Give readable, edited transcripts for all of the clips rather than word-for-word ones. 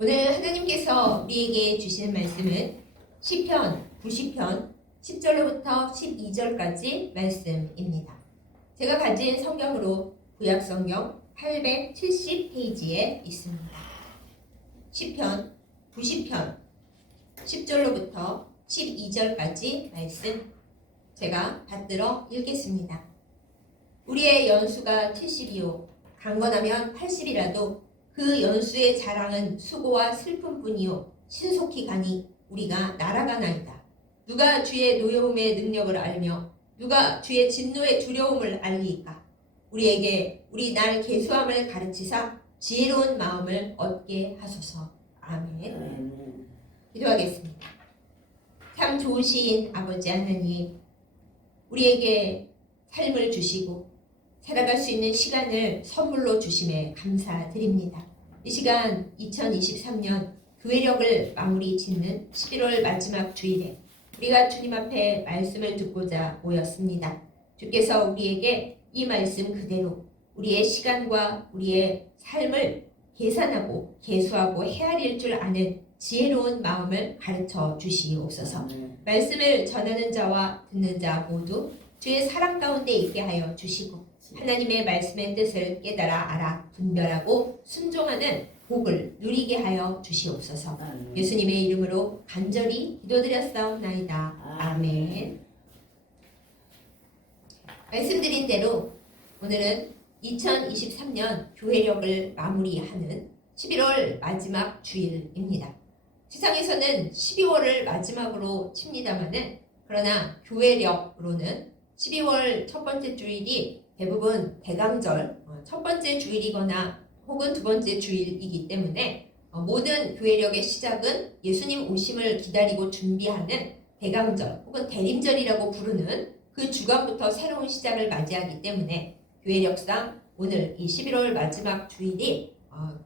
오늘 하나님께서 우리에게 주시는 말씀은 시편 90편 10절로부터 12절까지 말씀입니다. 제가 가진 성경으로 구약성경 870페이지에 있습니다. 시편 90편 10절로부터 12절까지 말씀 제가 받들어 읽겠습니다. 우리의 연수가 70이요 강건하면 80이라도 그 연수의 자랑은 수고와 슬픔뿐이요 신속히 가니 우리가 날아가나이다. 누가 주의 노여움의 능력을 알며 누가 주의 진노의 두려움을 알리까? 우리에게 우리 날 계수함을 가르치사 지혜로운 마음을 얻게 하소서. 아멘. 기도하겠습니다. 참 좋으신 아버지 하나님, 우리에게 삶을 주시고 살아갈 수 있는 시간을 선물로 주심에 감사드립니다. 이 시간 2023년 교회력을 마무리 짓는 11월 마지막 주일에 우리가 주님 앞에 말씀을 듣고자 모였습니다. 주께서 우리에게 이 말씀 그대로 우리의 시간과 우리의 삶을 계산하고 계수하고 헤아릴 줄 아는 지혜로운 마음을 가르쳐 주시옵소서. 말씀을 전하는 자와 듣는 자 모두 주의 사랑 가운데 있게 하여 주시고 하나님의 말씀의 뜻을 깨달아 알아 분별하고 순종하는 복을 누리게 하여 주시옵소서. 예수님의 이름으로 간절히 기도드렸사옵나이다. 아멘. 말씀드린 대로 오늘은 2023년 교회력을 마무리하는 11월 마지막 주일입니다. 세상에서는 12월을 마지막으로 칩니다마는 그러나 교회력으로는 12월 첫 번째 주일이 대부분 대강절 첫 번째 주일이거나 혹은 두 번째 주일이기 때문에 모든 교회력의 시작은 예수님 오심을 기다리고 준비하는 대강절 혹은 대림절이라고 부르는 그 주간부터 새로운 시작을 맞이하기 때문에 교회력상 오늘 이 11월 마지막 주일이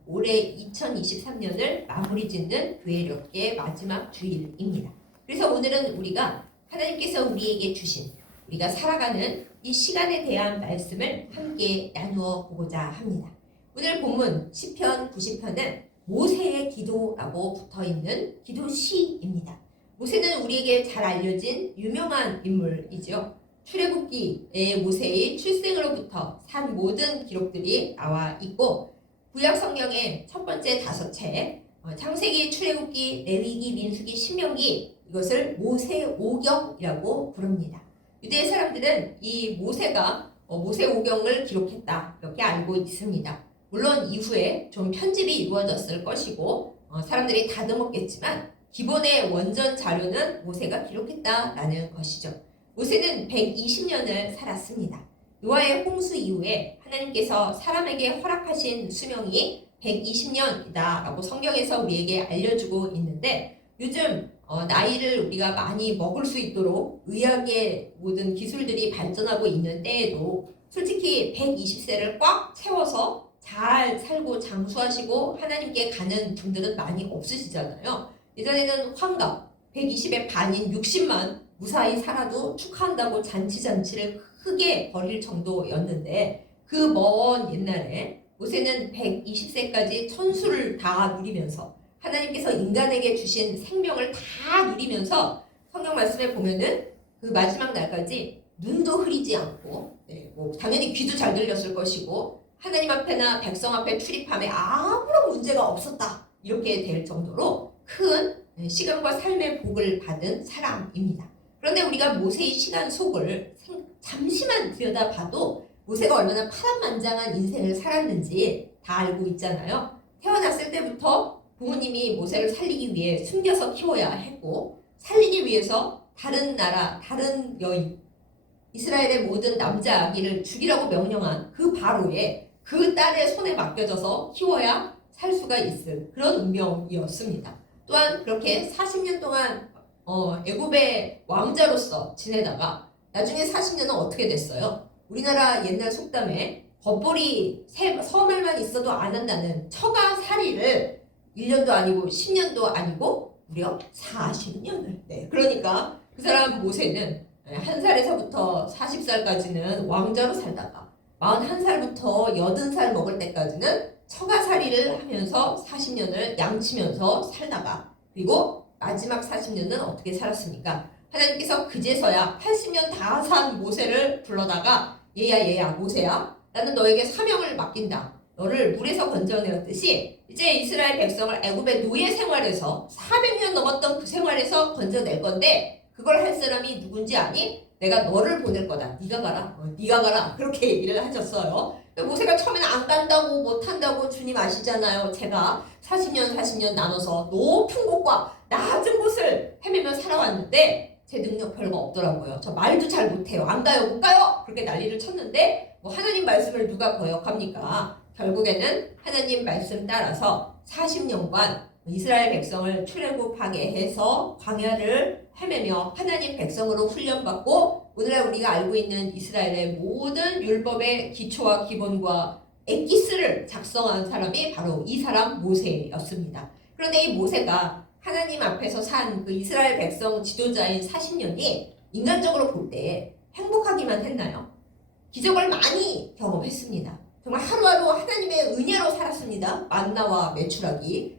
올해 2023년을 마무리 짓는 교회력의 마지막 주일입니다. 그래서 오늘은 우리가 하나님께서 우리에게 주신 우리가 살아가는 이 시간에 대한 말씀을 함께 나누어 보고자 합니다. 오늘 본문 시편 90편은 모세의 기도라고 붙어있는 기도시입니다. 모세는 우리에게 잘 알려진 유명한 인물이죠. 출애굽기의 모세의 출생으로부터 산 모든 기록들이 나와 있고 구약 성경의 첫 번째 5책 창세기, 출애굽기, 레위기, 민수기, 신명기 이것을 모세오경이라고 부릅니다. 유대 사람들은 이 모세가 모세오경을 기록했다 이렇게 알고 있습니다. 물론 이후에 좀 편집이 이루어졌을 것이고 사람들이 다듬었겠지만 기본의 원전 자료는 모세가 기록했다라는 것이죠. 모세는 120년을 살았습니다. 노아의 홍수 이후에 하나님께서 사람에게 허락하신 수명이 120년이다라고 성경에서 우리에게 알려주고 있는데 요즘 나이를 우리가 많이 먹을 수 있도록 의학의 모든 기술들이 발전하고 있는 때에도 솔직히 120세를 꽉 채워서 잘 살고 장수하시고 하나님께 가는 분들은 많이 없으시잖아요. 예전에는 환갑 120의 반인 60만 무사히 살아도 축하한다고 잔치를 크게 벌일 정도였는데 그 먼 옛날에 모세는 120세까지 천수를 다 누리면서 하나님께서 인간에게 주신 생명을 다 누리면서 성경 말씀에 보면은 그 마지막 날까지 눈도 흐리지 않고 당연히 귀도 잘 들렸을 것이고 하나님 앞에나 백성 앞에 출입함에 아무런 문제가 없었다 이렇게 될 정도로 큰 시간과 삶의 복을 받은 사람입니다. 그런데 우리가 모세의 시간 속을 잠시만 들여다봐도 모세가 얼마나 파란만장한 인생을 살았는지 다 알고 있잖아요. 태어났을 때부터 부모님이 모세를 살리기 위해 숨겨서 키워야 했고 살리기 위해서 다른 나라, 다른 여인, 이스라엘의 모든 남자 아기를 죽이라고 명령한 그 바로에 그 딸의 손에 맡겨져서 키워야 살 수가 있을 그런 운명이었습니다. 또한 그렇게 40년 동안 애굽의 왕자로서 지내다가 나중에 40년은 어떻게 됐어요? 우리나라 옛날 속담에 겉벌이 서말만 있어도 안 한다는 처가살이를 1년도 아니고 10년도 아니고 무려 40년을 그러니까 그 사람 모세는 1살에서부터 40살까지는 왕자로 살다가 41살부터 80살 먹을 때까지는 처가살이를 하면서 40년을 양치면서 살다가 그리고 마지막 40년은 어떻게 살았습니까? 하나님께서 그제서야 80년 다 산 모세를 불러다가 얘야 모세야 나는 너에게 사명을 맡긴다. 너를 물에서 건져내었듯이 이제 이스라엘 백성을 애굽의 노예 생활에서 400년 넘었던 그 생활에서 건져낼 건데 그걸 할 사람이 누군지 아니? 내가 너를 보낼 거다. 네가 가라. 그렇게 얘기를 하셨어요. 모세가 처음에는 안 간다고 못한다고 주님 아시잖아요. 제가 40년 나눠서 높은 곳과 낮은 곳을 헤매며 살아왔는데 제 능력 별거 없더라고요. 저 말도 잘 못해요. 안 가요 못 가요. 그렇게 난리를 쳤는데 뭐 하나님 말씀을 누가 거역합니까? 결국에는 하나님 말씀 따라서 40년간 이스라엘 백성을 출애굽하게 해서 광야를 헤매며 하나님 백성으로 훈련받고 오늘날 우리가 알고 있는 이스라엘의 모든 율법의 기초와 기본과 엑기스를 작성한 사람이 바로 이 사람 모세였습니다. 그런데 이 모세가 하나님 앞에서 산 그 이스라엘 백성 지도자인 40년이 인간적으로 볼 때 행복하기만 했나요? 기적을 많이 경험했습니다. 정말 하루하루 하나님의 은혜로 살았습니다. 만나와 메추라기,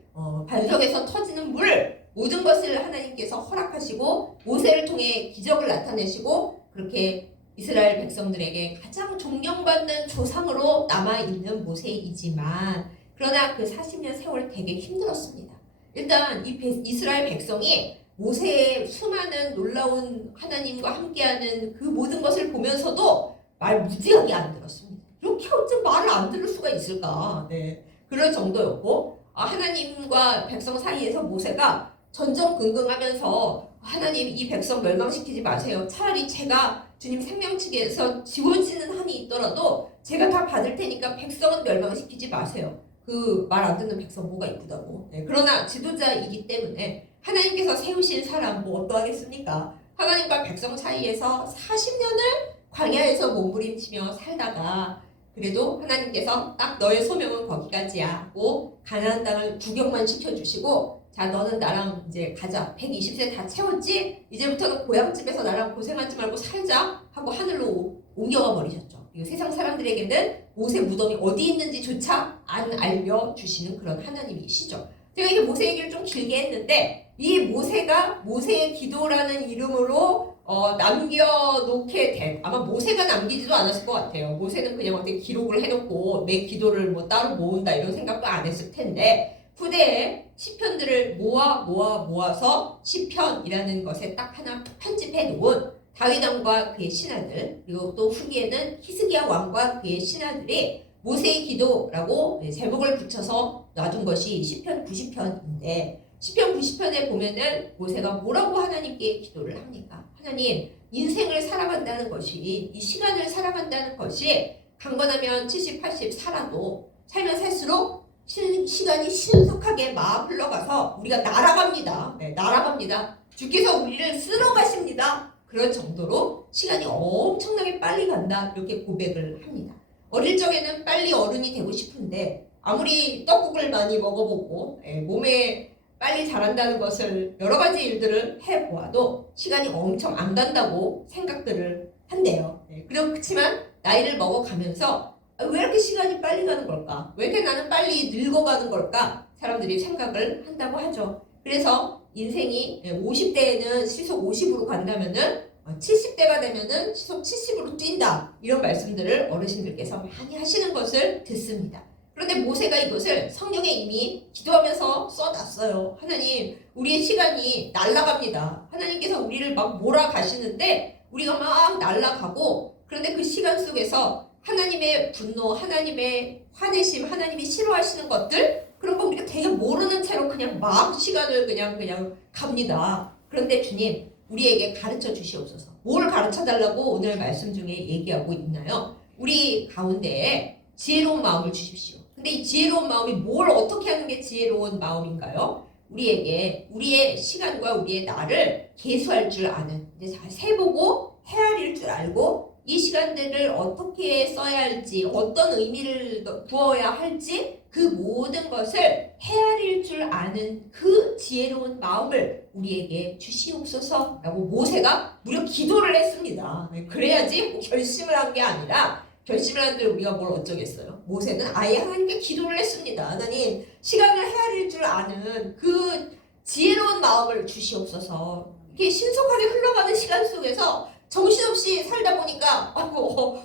반석에서 터지는 물, 모든 것을 하나님께서 허락하시고 모세를 통해 기적을 나타내시고 그렇게 이스라엘 백성들에게 가장 존경받는 조상으로 남아있는 모세이지만 그러나 그 40년 세월 되게 힘들었습니다. 일단 이스라엘 백성이 모세의 수많은 놀라운 하나님과 함께하는 그 모든 것을 보면서도 말 무지하게 안 들었습니다. 이렇게 어째 말을 안 들을 수가 있을까? 네. 그럴 정도였고 하나님과 백성 사이에서 모세가 전전긍긍하면서 하나님 이 백성 멸망시키지 마세요. 차라리 제가 주님 생명측에서 지워지는 한이 있더라도 제가 다 받을 테니까 백성은 멸망시키지 마세요. 그 말 안 듣는 백성 뭐가 이쁘다고. 네. 그러나 지도자이기 때문에 하나님께서 세우신 사람 뭐 어떠하겠습니까? 하나님과 백성 사이에서 40년을 광야에서 몸부림치며 살다가 그래도 하나님께서 딱 너의 소명은 거기까지야 하고 가나안 땅을 구경만 시켜주시고 자 너는 나랑 이제 가자 120세 다 채웠지? 이제부터는 고향집에서 나랑 고생하지 말고 살자 하고 하늘로 옮겨가 버리셨죠. 그리고 세상 사람들에게는 모세 무덤이 어디 있는지조차 안 알려주시는 그런 하나님이시죠. 제가 이게 모세 얘기를 좀 길게 했는데 이 모세가 모세의 기도라는 이름으로 남겨놓게 된 아마 모세가 남기지도 않았을 것 같아요. 모세는 그냥 어떻게 기록을 해놓고 내 기도를 뭐 따로 모은다 이런 생각도 안 했을 텐데 후대에 시편들을 모아서 시편이라는 것에 딱 하나 편집해 놓은 다윗 왕과 그의 신하들 그리고 또 후기에는 히스기야 왕과 그의 신하들이 모세의 기도라고 제목을 붙여서 놔둔 것이 시편 90편인데 시편 90편에 보면은 모세가 뭐라고 하나님께 기도를 합니까? 하나님, 인생을 살아간다는 것이 이 시간을 살아간다는 것이 강건하면 70, 80 살아도 살면 살수록 시간이 신속하게 막 흘러가서 우리가 날아갑니다. 네, 날아갑니다. 주께서 우리를 쓸어 가십니다. 그런 정도로 시간이 엄청나게 빨리 간다 이렇게 고백을 합니다. 어릴 적에는 빨리 어른이 되고 싶은데 아무리 떡국을 많이 먹어보고 몸에 빨리 자란다는 것을 여러 가지 일들을 해보아도 시간이 엄청 안 간다고 생각들을 한대요. 그렇지만 나이를 먹어가면서 왜 이렇게 시간이 빨리 가는 걸까? 왜 이렇게 나는 빨리 늙어가는 걸까? 사람들이 생각을 한다고 하죠. 그래서 인생이 50대에는 시속 50으로 간다면은 70대가 되면은 시속 70으로 뛴다. 이런 말씀들을 어르신들께서 많이 하시는 것을 듣습니다. 그런데 모세가 이것을 성경에 이미 기도하면서 써놨어요. 하나님, 우리의 시간이 날아갑니다. 하나님께서 우리를 막 몰아가시는데 우리가 막 날아가고 그런데 그 시간 속에서 하나님의 분노, 하나님의 화내심, 하나님이 싫어하시는 것들 그런 거 우리가 되게 모르는 채로 그냥 막 시간을 그냥 갑니다. 그런데 주님, 우리에게 가르쳐 주시옵소서. 뭘 가르쳐 달라고 오늘 말씀 중에 얘기하고 있나요? 우리 가운데에 지혜로운 마음을 주십시오. 근데 이 지혜로운 마음이 뭘 어떻게 하는 게 지혜로운 마음인가요? 우리에게 우리의 시간과 우리의 날을 계수할 줄 아는 이제 잘 세보고 헤아릴 줄 알고 이 시간들을 어떻게 써야 할지 어떤 의미를 부어야 할지 그 모든 것을 헤아릴 줄 아는 그 지혜로운 마음을 우리에게 주시옵소서라고 모세가 무려 기도를 했습니다. 그래야지 결심을 한 게 아니라 결심을 하는데 우리가 뭘 어쩌겠어요. 모세는 아예 하나님께 기도를 했습니다. 하나님, 시간을 헤아릴 줄 아는 그 지혜로운 마음을 주시옵소서. 이렇게 신속하게 흘러가는 시간 속에서 정신없이 살다 보니까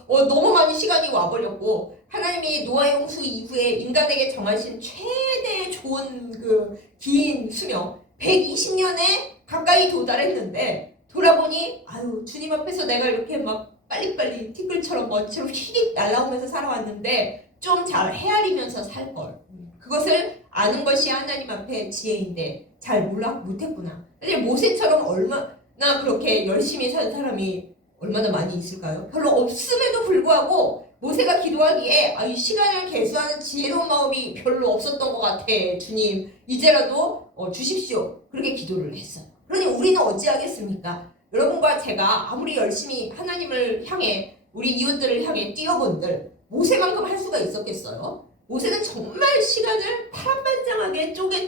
너무 많은 시간이 와버렸고, 하나님이 노아의 홍수 이후에 인간에게 정하신 최대 좋은 그 긴 수명 120년에 가까이 도달했는데, 돌아보니 주님 앞에서 내가 이렇게 막 빨리빨리 티끌처럼 먼지처럼 휙 날아오면서 살아왔는데 좀 잘 헤아리면서 살걸. 그것을 아는 것이 하나님 앞에 지혜인데 잘 못했구나. 근데 모세처럼 얼마나 그렇게 열심히 산 사람이 얼마나 많이 있을까요? 별로 없음에도 불구하고 모세가 기도하기에 이 시간을 계수하는 지혜로운 마음이 별로 없었던 것 같아. 주님, 이제라도 주십시오. 그렇게 기도를 했어요. 그러니 우리는 어찌하겠습니까? 여러분과 제가 아무리 열심히 하나님을 향해, 우리 이웃들을 향해 뛰어본들 모세만큼 할 수가 있었겠어요? 모세는 정말 시간을 파란만장하게 쪼개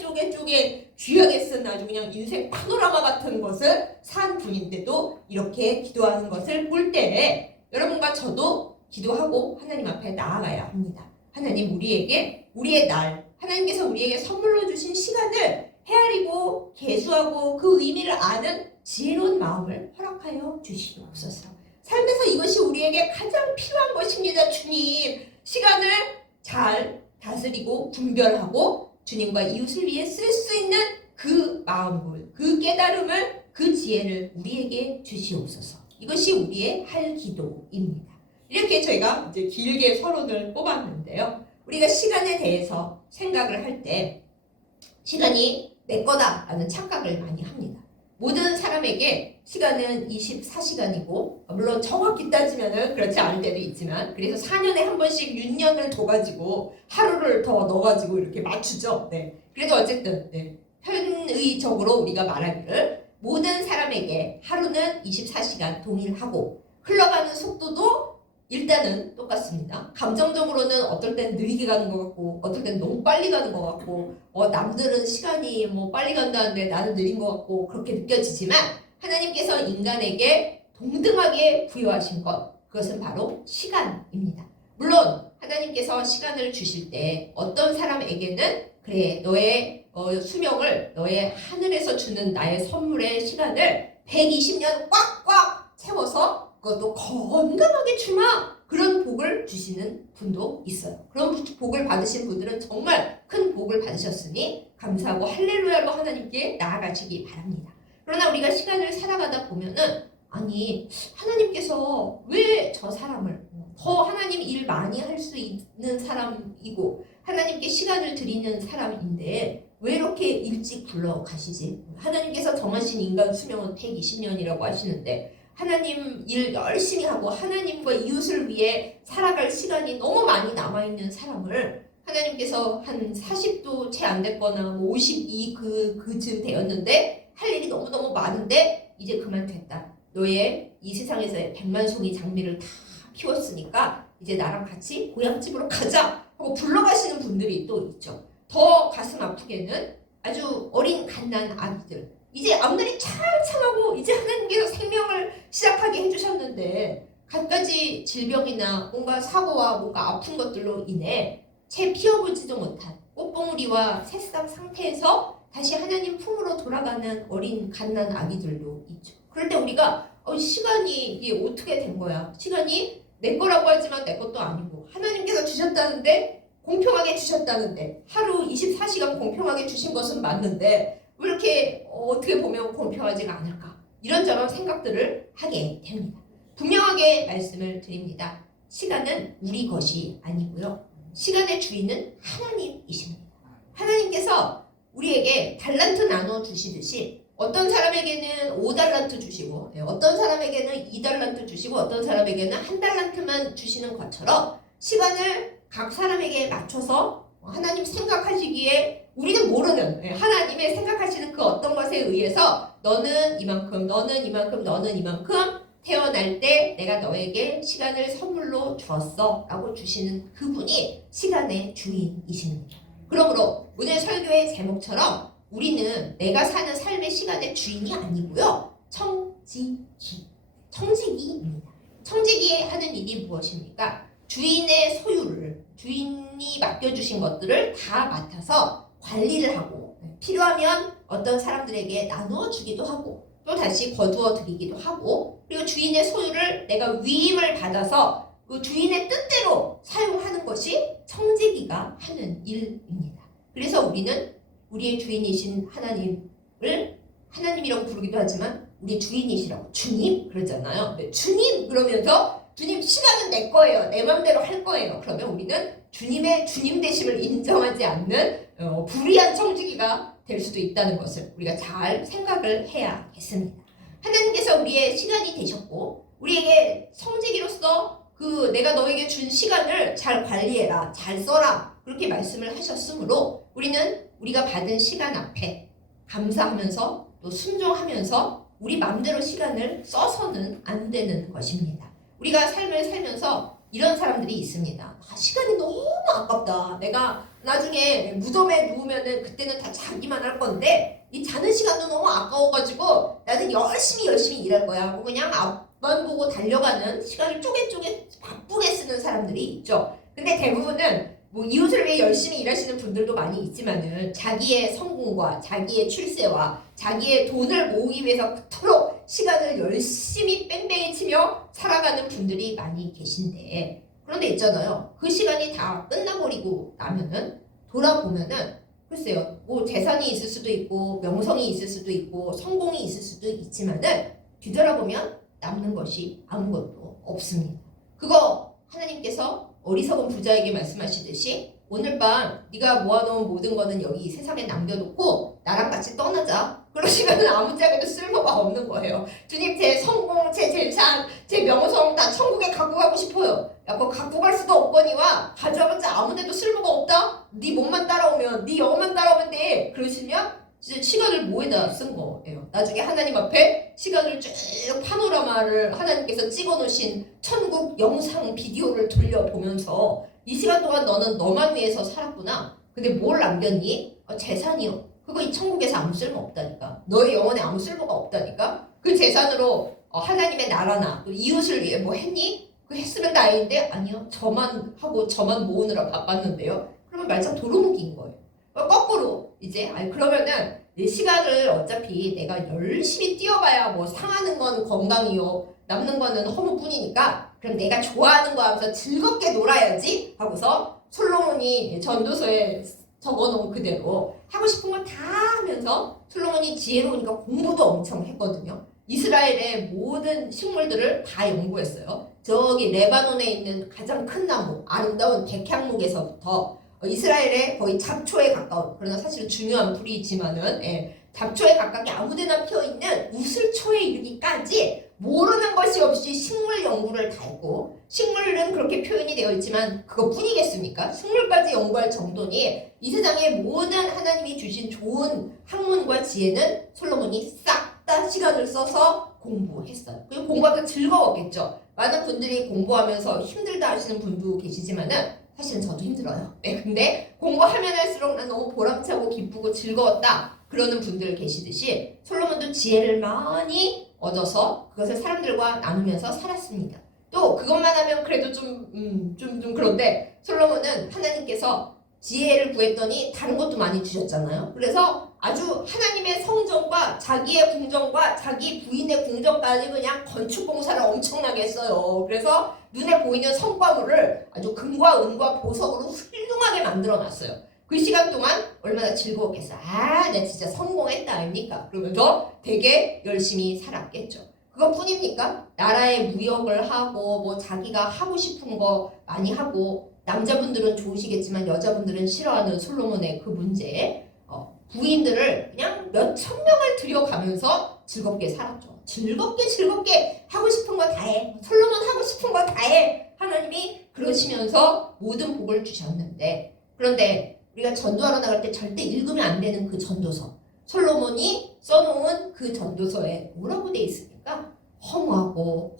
귀하게 쓴 아주 그냥 인생 파노라마 같은 것을 산 분인데도 이렇게 기도하는 것을 볼 때에 여러분과 저도 기도하고 하나님 앞에 나아가야 합니다. 하나님, 우리의 날, 하나님께서 우리에게 선물로 주신 시간을 헤아리고 계수하고 그 의미를 아는 지혜로운 마음을 허락하여 주시옵소서. 삶에서 이것이 우리에게 가장 필요한 것입니다. 주님, 시간을 잘 다스리고 분별하고 주님과 이웃을 위해 쓸 수 있는 그 마음을, 그 깨달음을, 그 지혜를 우리에게 주시옵소서. 이것이 우리의 할 기도입니다. 이렇게 저희가 이제 길게 서론을 뽑았는데요. 우리가 시간에 대해서 생각을 할 때 시간이 내 거다라는 착각을 많이 합니다. 모든 사람에게 시간은 24시간이고 물론 정확히 따지면 그렇지 않을 때도 있지만, 그래서 4년에 한 번씩 윤년을 둬가지고 하루를 더 넣어가지고 이렇게 맞추죠. 네. 그래도 어쨌든 편의적으로 우리가 말하기를 모든 사람에게 하루는 24시간 동일하고 흘러가는 속도도 일단은 똑같습니다. 감정적으로는 어떨 땐 느리게 가는 것 같고 어떨 땐 너무 빨리 가는 것 같고 남들은 시간이 빨리 간다는데 나는 느린 것 같고 그렇게 느껴지지만, 하나님께서 인간에게 동등하게 부여하신 것, 그것은 바로 시간입니다. 물론 하나님께서 시간을 주실 때 어떤 사람에게는 그래, 너의 수명을, 너의 하늘에서 주는 나의 선물의 시간을 120년 꽉꽉 채워서 그것도 건강하게 주마, 그런 복을 주시는 분도 있어요. 그런 복을 받으신 분들은 정말 큰 복을 받으셨으니 감사하고 할렐루야로 하나님께 나아가시기 바랍니다. 그러나 우리가 시간을 살아가다 보면은 하나님께서 왜 저 사람을 더 하나님 일 많이 할 수 있는 사람이고 하나님께 시간을 드리는 사람인데 왜 이렇게 일찍 불러가시지? 하나님께서 정하신 인간 수명은 120년이라고 하시는데 하나님 일 열심히 하고 하나님과 이웃을 위해 살아갈 시간이 너무 많이 남아있는 사람을 하나님께서 한 40도 채 안 됐거나 52 그쯤 되었는데 할 일이 너무너무 많은데 이제 그만 됐다. 너의 이 세상에서의 100만송이 장미를 다 피웠으니까 이제 나랑 같이 고향집으로 가자 하고 불러가시는 분들이 또 있죠. 더 가슴 아프게는 아주 어린 갓난 아기들, 이제 앞날이 창창하고 이제 하나님께서 생명을 시작하게 해주셨는데 갖가지 질병이나 뭔가 사고와 뭔가 아픈 것들로 인해 채 피어보지도 못한 꽃봉우리와 새싹 상태에서 다시 하나님 품으로 돌아가는 어린 갓난 아기들도 있죠. 그럴 때 우리가 시간이 이게 어떻게 된 거야? 시간이 내 거라고 하지만 내 것도 아니고 하나님께서 주셨다는데, 공평하게 주셨다는데, 하루 24시간 공평하게 주신 것은 맞는데 왜 이렇게 어떻게 보면 공평하지가 않을까? 이런저런 생각들을 하게 됩니다. 분명하게 말씀을 드립니다. 시간은 우리 것이 아니고요. 시간의 주인은 하나님이십니다. 하나님께서 우리에게 달란트 나눠 주시듯이 어떤 사람에게는 5달란트 주시고 어떤 사람에게는 2달란트 주시고 어떤 사람에게는 1달란트만 주시는 것처럼 시간을 각 사람에게 맞춰서 하나님 생각하시기에 우리는 모르는 하나님의 생각하시는 그 어떤 것에 의해서 너는 이만큼, 너는 이만큼, 너는 이만큼 태어날 때 내가 너에게 시간을 선물로 주었어 라고 주시는 그분이 시간의 주인이십니다. 그러므로 오늘 설교의 제목처럼 우리는 내가 사는 삶의 시간의 주인이 아니고요. 청지기입니다. 청지기 하는 일이 무엇입니까? 주인의 소유를, 주인이 맡겨주신 것들을 다 맡아서 관리를 하고 필요하면 어떤 사람들에게 나누어 주기도 하고 또 다시 거두어 드리기도 하고 그리고 주인의 소유를 내가 위임을 받아서 그 주인의 뜻대로 사용하는 것이 청지기가 하는 일입니다. 그래서 우리는 우리의 주인이신 하나님을 하나님이라고 부르기도 하지만 우리 주인이시라고 주님 그러잖아요. 주님 그러면서 주님 시간은 내 거예요. 내 마음대로 할 거예요. 그러면 우리는 주님의 주님 되심을 인정하지 않는 불의한 청지기가 될 수도 있다는 것을 우리가 잘 생각을 해야겠습니다. 하나님께서 우리의 시간이 되셨고 우리에게 청지기로서 그 내가 너에게 준 시간을 잘 관리해라, 잘 써라 그렇게 말씀을 하셨으므로 우리는 우리가 받은 시간 앞에 감사하면서 또 순종하면서 우리 마음대로 시간을 써서는 안 되는 것입니다. 우리가 삶을 살면서 이런 사람들이 있습니다. 시간이 너무 아깝다. 내가 나중에 무덤에 누우면은 그때는 다 자기만 할 건데 이 자는 시간도 너무 아까워가지고 나는 열심히 일할 거야 하고 그냥 앞만 보고 달려가는 시간을 쪼개쪼개 바쁘게 쓰는 사람들이 있죠. 근데 대부분은 뭐 이웃을 위해 열심히 일하시는 분들도 많이 있지만은 자기의 성공과 자기의 출세와 자기의 돈을 모으기 위해서 그토록 시간을 열심히 뺑뺑이 치며 살아가는 분들이 많이 계신데 그런데 있잖아요. 그 시간이 다 끝나버리고 나면은 돌아보면은 글쎄요. 뭐 재산이 있을 수도 있고 명성이 있을 수도 있고 성공이 있을 수도 있지만은 뒤돌아보면 남는 것이 아무것도 없습니다. 그거 하나님께서 어리석은 부자에게 말씀하시듯이 오늘 밤 네가 모아놓은 모든 거는 여기 이 세상에 남겨놓고 나랑 같이 떠나자. 그러시면 아무짝에도 쓸모가 없는 거예요. 주님 제 성공, 제 재산, 제 명성 다 천국에 갖고 가고 싶어요. 야 그거 갖고 갈 수도 없거니와 가져가봤자 아무데도 쓸모가 없다. 네 몸만 따라오면 네 영혼만 따라오면 돼. 그러시면 진짜 시간을 뭐에다 쓴 거예요. 나중에 하나님 앞에 시간을 쭉 파노라마를 하나님께서 찍어놓으신 천국 영상 비디오를 돌려보면서 이 시간 동안 너는 너만 위해서 살았구나. 근데 뭘 남겼니? 재산이요. 그거 이 천국에서 아무 쓸모 없다니까. 너의 영혼에 아무 쓸모가 없다니까. 그 재산으로 하나님의 나라나 또 이웃을 위해 뭐 했니? 그 했으면 다행인데 아니요. 저만 하고 저만 모으느라 바빴는데요. 그러면 말짱 도루묵인 거예요. 거꾸로 이제 그러면은 내 시간을 어차피 내가 열심히 뛰어봐야 뭐 상하는 건 건강이요 남는 거는 허무뿐이니까 그럼 내가 좋아하는 거 하면서 즐겁게 놀아야지 하고서 솔로몬이 전도서에 적어놓은 그대로 하고 싶은 걸 다 하면서 솔로몬이 지혜로우니까 공부도 엄청 했거든요. 이스라엘의 모든 식물들을 다 연구했어요. 저기 레바논에 있는 가장 큰 나무 아름다운 백향목에서부터 이스라엘의 거의 잡초에 가까운 그러나 사실은 중요한 풀이지만은 잡초에 가깝게 아무데나 피어있는 우슬초에 이르기까지 모르는 것이 없이 식물 연구를 다 했고 식물은 그렇게 표현이 되어 있지만 그것뿐이겠습니까? 식물까지 연구할 정도니 이 세상의 모든 하나님이 주신 좋은 학문과 지혜는 솔로몬이 싹 다 시간을 써서 공부했어요. 그리고 공부하기 즐거웠겠죠. 많은 분들이 공부하면서 힘들다 하시는 분도 계시지만은 사실은 저도 힘들어요. 근데 공부하면 할수록 난 너무 보람차고 기쁘고 즐거웠다. 그러는 분들 계시듯이 솔로몬도 지혜를 많이 얻어서 그것을 사람들과 나누면서 살았습니다. 또 그것만 하면 그래도 좀 그런데 솔로몬은 하나님께서 지혜를 구했더니 다른 것도 많이 주셨잖아요. 그래서 아주 하나님의 성전과 자기의 궁전과 자기 부인의 궁전까지 그냥 건축 공사를 엄청나게 했어요. 그래서 눈에 보이는 성과물을 아주 금과 은과 보석으로 훌륭하게 만들어놨어요. 그 시간 동안 얼마나 즐거웠겠어요. 내가 진짜 성공했다 아닙니까? 그러면서 되게 열심히 살았겠죠. 그것뿐입니까? 나라에 무역을 하고 뭐 자기가 하고 싶은 거 많이 하고 남자분들은 좋으시겠지만 여자분들은 싫어하는 솔로몬의 그 문제 부인들을 그냥 몇천 명을 들여가면서 즐겁게 살았죠. 즐겁게 하고 싶은 거 다 해. 솔로몬 하고 싶은 거 다 해. 하나님이 그러시면서 모든 복을 주셨는데 그런데 우리가 전도하러 나갈 때 절대 읽으면 안 되는 그 전도서 솔로몬이 써놓은 그 전도서에 뭐라고 돼 있습니까? 허무하고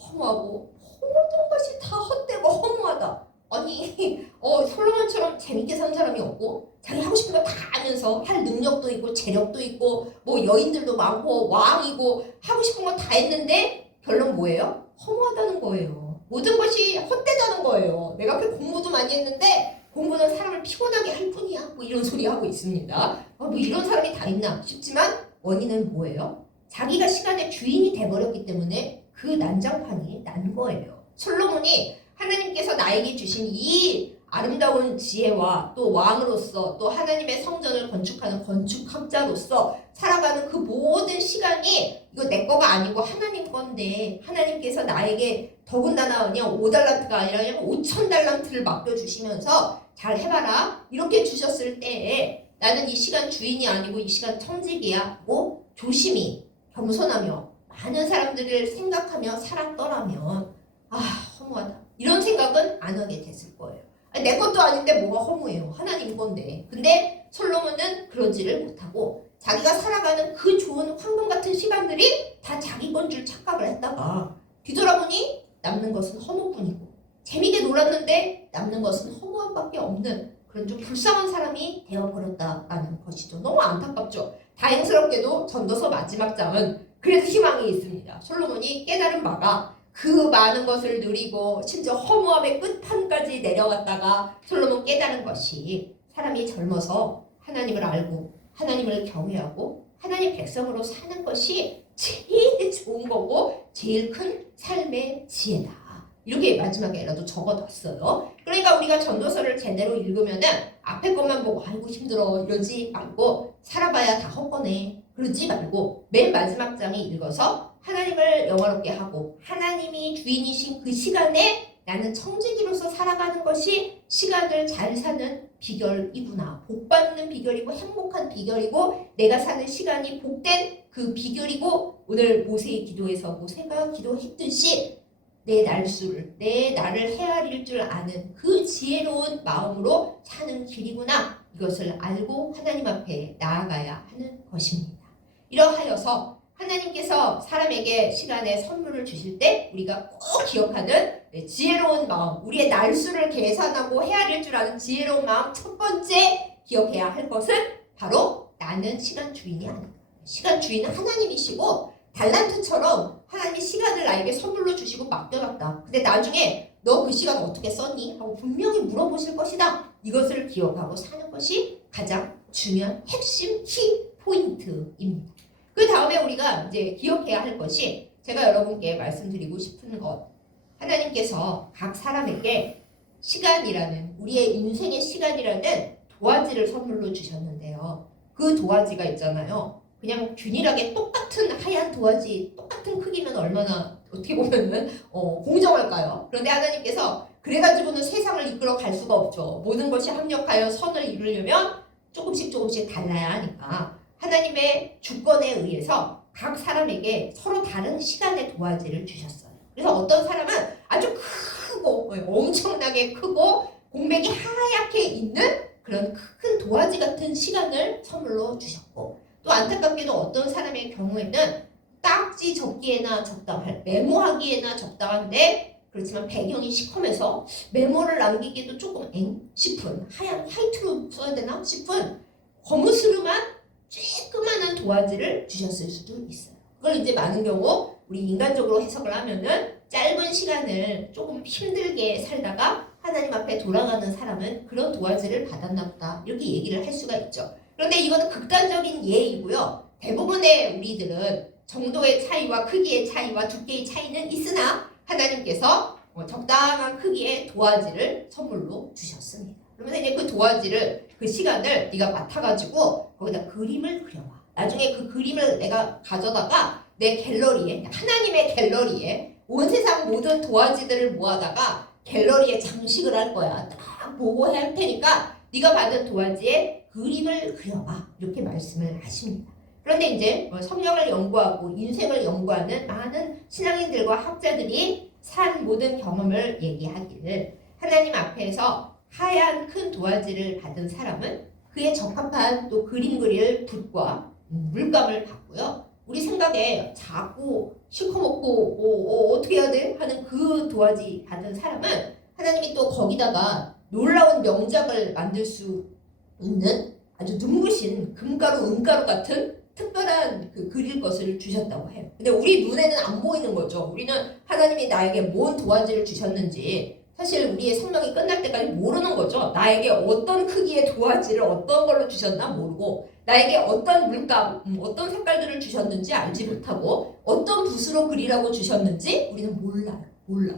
모든 것이 다 헛되고 허무하다. 아니 솔로몬처럼 재밌게 사는 사람이 없고 자기 하고 싶은 거 다 하면서 할 능력도 있고 재력도 있고 뭐 여인들도 많고 왕이고 하고 싶은 거 다 했는데 결론 뭐예요? 허무하다는 거예요. 모든 것이 헛되다는 거예요. 내가 그 공부도 많이 했는데 공부는 사람을 피곤하게 할 뿐이야. 뭐 이런 소리 하고 있습니다. 뭐 이런 사람이 다 있나 싶지만 원인은 뭐예요? 자기가 시간의 주인이 돼버렸기 때문에 그 난장판이 난 거예요. 솔로몬이 하나님께서 나에게 주신 이 아름다운 지혜와 또 왕으로서 또 하나님의 성전을 건축하는 건축학자로서 살아가는 그 모든 시간이 이거 내 거가 아니고 하나님 건데 하나님께서 나에게 더군다나 그냥 5달란트가 아니라 그냥 5,000달란트를 맡겨주시면서 잘 해봐라 이렇게 주셨을 때에 나는 이 시간 주인이 아니고 이 시간 청직이야 고 조심히 겸손하며 많은 사람들을 생각하며 살았더라면 허무하다 이런 생각은 안 하게 됐을 거예요. 아니, 내 것도 아닌데 뭐가 허무해요. 하나님 건데. 근데 솔로몬은 그러지를 못하고 자기가 살아가는 그 좋은 황금 같은 시간들이 다 자기 건 줄 착각을 했다가 뒤돌아보니 남는 것은 허무뿐이고 재미있게 놀았는데 남는 것은 허무함밖에 없는 그런 좀 불쌍한 사람이 되어버렸다라는 것이죠. 너무 안타깝죠. 다행스럽게도 전도서 마지막 장은 그래도 희망이 있습니다. 솔로몬이 깨달은 바가 그 많은 것을 누리고 심지어 허무함의 끝판까지 내려갔다가 솔로몬 깨달은 것이 사람이 젊어서 하나님을 알고 하나님을 경외하고 하나님 백성으로 사는 것이 제일 좋은 거고 제일 큰 삶의 지혜다. 이렇게 마지막에라도 적어놨어요. 그러니까 우리가 전도서를 제대로 읽으면은 앞에 것만 보고 아이고 힘들어 이러지 말고 살아봐야 다 헛거네 그러지 말고 맨 마지막 장이 읽어서 하나님을 영화롭게 하고 하나님이 주인이신 그 시간에 나는 청지기로서 살아가는 것이 시간을 잘 사는 비결이구나. 복받는 비결이고 행복한 비결이고 내가 사는 시간이 복된 그 비결이고 오늘 모세의 기도에서 모세가 기도했듯이 내 날수를 내 나를 헤아릴 줄 아는 그 지혜로운 마음으로 사는 길이구나. 이것을 알고 하나님 앞에 나아가야 하는 것입니다. 이러하여서 하나님께서 사람에게 시간의 선물을 주실 때 우리가 꼭 기억하는 지혜로운 마음, 우리의 날수를 계산하고 헤아릴 줄 아는 지혜로운 마음 첫 번째 기억해야 할 것은 바로 나는 시간 주인이 아니다. 시간 주인은 하나님이시고 달란트처럼 하나님이 시간을 나에게 선물로 주시고 맡겨놨다. 근데 나중에 너 그 시간 어떻게 썼니? 하고 분명히 물어보실 것이다. 이것을 기억하고 사는 것이 가장 중요한 핵심 키 포인트입니다. 그 다음에 우리가 이제 기억해야 할 것이 제가 여러분께 말씀드리고 싶은 것 하나님께서 각 사람에게 시간이라는 우리의 인생의 시간이라는 도화지를 선물로 주셨는데요. 그 도화지가 있잖아요. 그냥 균일하게 똑같은 하얀 도화지 똑같은 크기면 얼마나 어떻게 보면은 공정할까요? 그런데 하나님께서 그래가지고는 세상을 이끌어 갈 수가 없죠. 모든 것이 합력하여 선을 이루려면 조금씩 달라야 하니까 하나님의 주권에 의해서 각 사람에게 서로 다른 시간의 도화지를 주셨어요. 그래서 어떤 사람은 아주 크고 엄청나게 크고 공백이 하얗게 있는 그런 큰 도화지 같은 시간을 선물로 주셨고 또 안타깝게도 어떤 사람의 경우에는 딱지 접기에나 적당할 메모하기에나 적당한데 그렇지만 배경이 시커매서 메모를 남기기도 조금 싶은 하얀 화이트로 써야 되나 싶은 거무스름한 쬐끄만한 도화지를 주셨을 수도 있어요. 그걸 이제 많은 경우 우리 인간적으로 해석을 하면은 짧은 시간을 조금 힘들게 살다가 하나님 앞에 돌아가는 사람은 그런 도화지를 받았나 보다 이렇게 얘기를 할 수가 있죠. 그런데 이거는 극단적인 예이고요. 대부분의 우리들은 정도의 차이와 크기의 차이와 두께의 차이는 있으나 하나님께서 적당한 크기의 도화지를 선물로 주셨습니다. 그러면 이제 그 도화지를 그 시간을 네가 맡아가지고 거기다 그림을 그려봐. 나중에 그 그림을 내가 가져다가 내 갤러리에 하나님의 갤러리에 온 세상 모든 도화지들을 모아다가 갤러리에 장식을 할 거야. 딱 보고 할 테니까 네가 받은 도화지에 그림을 그려봐. 이렇게 말씀을 하십니다. 그런데 이제 성경을 연구하고 인생을 연구하는 많은 신앙인들과 학자들이 산 모든 경험을 얘기하기를 하나님 앞에서 하얀 큰 도화지를 받은 사람은 그에 적합한 또 그림 그릴 붓과 물감을 받고요. 우리 생각에 작고 시커멓고 어떻게 해야 돼? 하는 그 도화지 받은 사람은 하나님이 또 거기다가 놀라운 명작을 만들 수 있는 아주 눈부신 금가루, 은가루 같은 특별한 그 그릴 것을 주셨다고 해요. 근데 우리 눈에는 안 보이는 거죠. 우리는 하나님이 나에게 뭔 도화지를 주셨는지 사실 우리의 생명이 끝날 때까지 모르는 거죠. 나에게 어떤 크기의 도화지를 어떤 걸로 주셨나 모르고 나에게 어떤 물감, 어떤 색깔들을 주셨는지 알지 못하고 어떤 붓으로 그리라고 주셨는지 우리는 몰라요.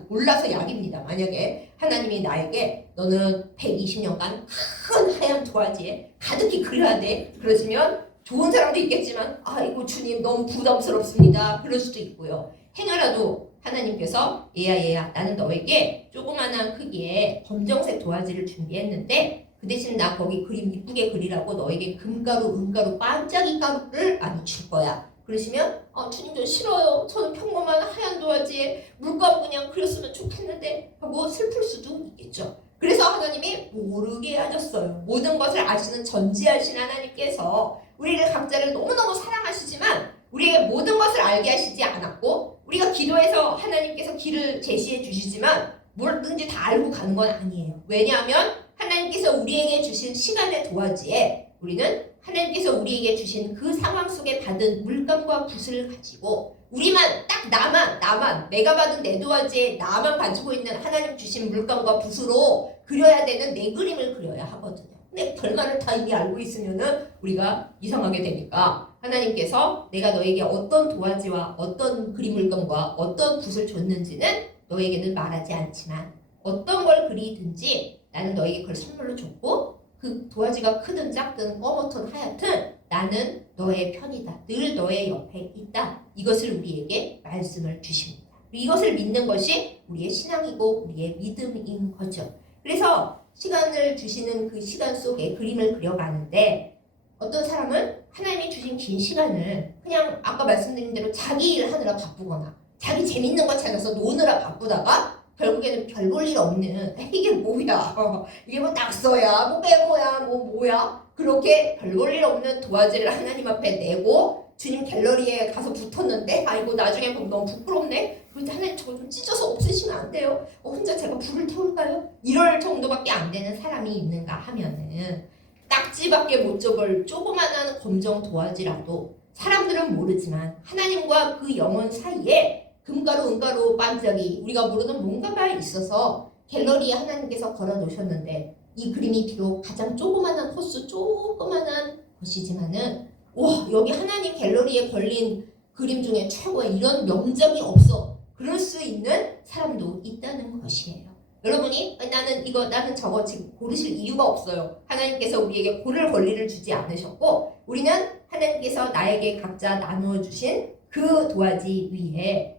몰라서 약입니다. 만약에 하나님이 나에게 너는 120년간 큰 하얀 도화지에 가득히 그려야 돼. 그러시면 좋은 사람도 있겠지만 아이고 주님 너무 부담스럽습니다. 그럴 수도 있고요. 행여라도 하나님께서 얘야 나는 너에게 조그만한 크기의 검정색 도화지를 준비했는데 그 대신 나 거기 그림 이쁘게 그리라고 너에게 금가루, 은가루, 반짝이 가루를 많이 줄 거야. 그러시면 주님 저 싫어요. 저는 평범한 하얀 도화지에 물감 그냥 그렸으면 좋겠는데 하고 슬플 수도 있겠죠. 그래서 하나님이 모르게 하셨어요. 모든 것을 아시는 전지하신 하나님께서 우리를 각자를 너무너무 사랑하시지만 우리에게 모든 것을 알게 하시지 않았고 우리가 기도해서 하나님께서 길을 제시해 주시지만 뭐든지 다 알고 가는 건 아니에요. 왜냐하면 하나님께서 우리에게 주신 시간의 도화지에 우리는 하나님께서 우리에게 주신 그 상황 속에 받은 물감과 붓을 가지고 우리만 딱 나만 내가 받은 내 도화지에 나만 가지고 있는 하나님 주신 물감과 붓으로 그려야 되는 내 그림을 그려야 하거든요. 근데 결말을 다 이미 알고 있으면은 우리가 이상하게 되니까 하나님께서 내가 너에게 어떤 도화지와 어떤 그림 물감과 어떤 붓을 줬는지는 너에게는 말하지 않지만 어떤 걸 그리든지 나는 너에게 그걸 선물로 줬고 그 도화지가 크든 작든 검었든 하얗든 나는 너의 편이다. 늘 너의 옆에 있다. 이것을 우리에게 말씀을 주십니다. 이것을 믿는 것이 우리의 신앙이고 우리의 믿음인 거죠. 그래서 시간을 주시는 그 시간 속에 그림을 그려가는데 어떤 사람은 하나님이 주신 긴 시간을 그냥 아까 말씀드린 대로 자기 일 하느라 바쁘거나 자기 재밌는 거 찾아서 노느라 바쁘다가 결국에는 별 볼 일 없는 이게 뭐야 이게 뭐 낙서야 뭐 메모야 뭐야 그렇게 별 볼 일 없는 도화지를 하나님 앞에 내고 주님 갤러리에 가서 붙었는데 아이고 나중에 보면 너무 부끄럽네. 그런데 하나님 저거 좀 찢어서 없애시면 안 돼요? 혼자 제가 불을 태울까요? 이럴 정도밖에 안 되는 사람이 있는가 하면은 딱지밖에 못 접을 조그만한 검정 도화지라도 사람들은 모르지만 하나님과 그 영혼 사이에 금가루, 은가루, 반짝이 우리가 모르는 뭔가가 있어서 갤러리에 하나님께서 걸어 놓으셨는데 이 그림이 비록 가장 조그만한 호수 조그만한 것이지만은 와 여기 하나님 갤러리에 걸린 그림 중에 최고의 이런 명작이 없어 그럴 수 있는 사람도 있다는 것이에요. 여러분이 나는 저거 지금 고르실 이유가 없어요. 하나님께서 우리에게 고를 권리를 주지 않으셨고 우리는 하나님께서 나에게 각자 나누어 주신 그 도화지 위에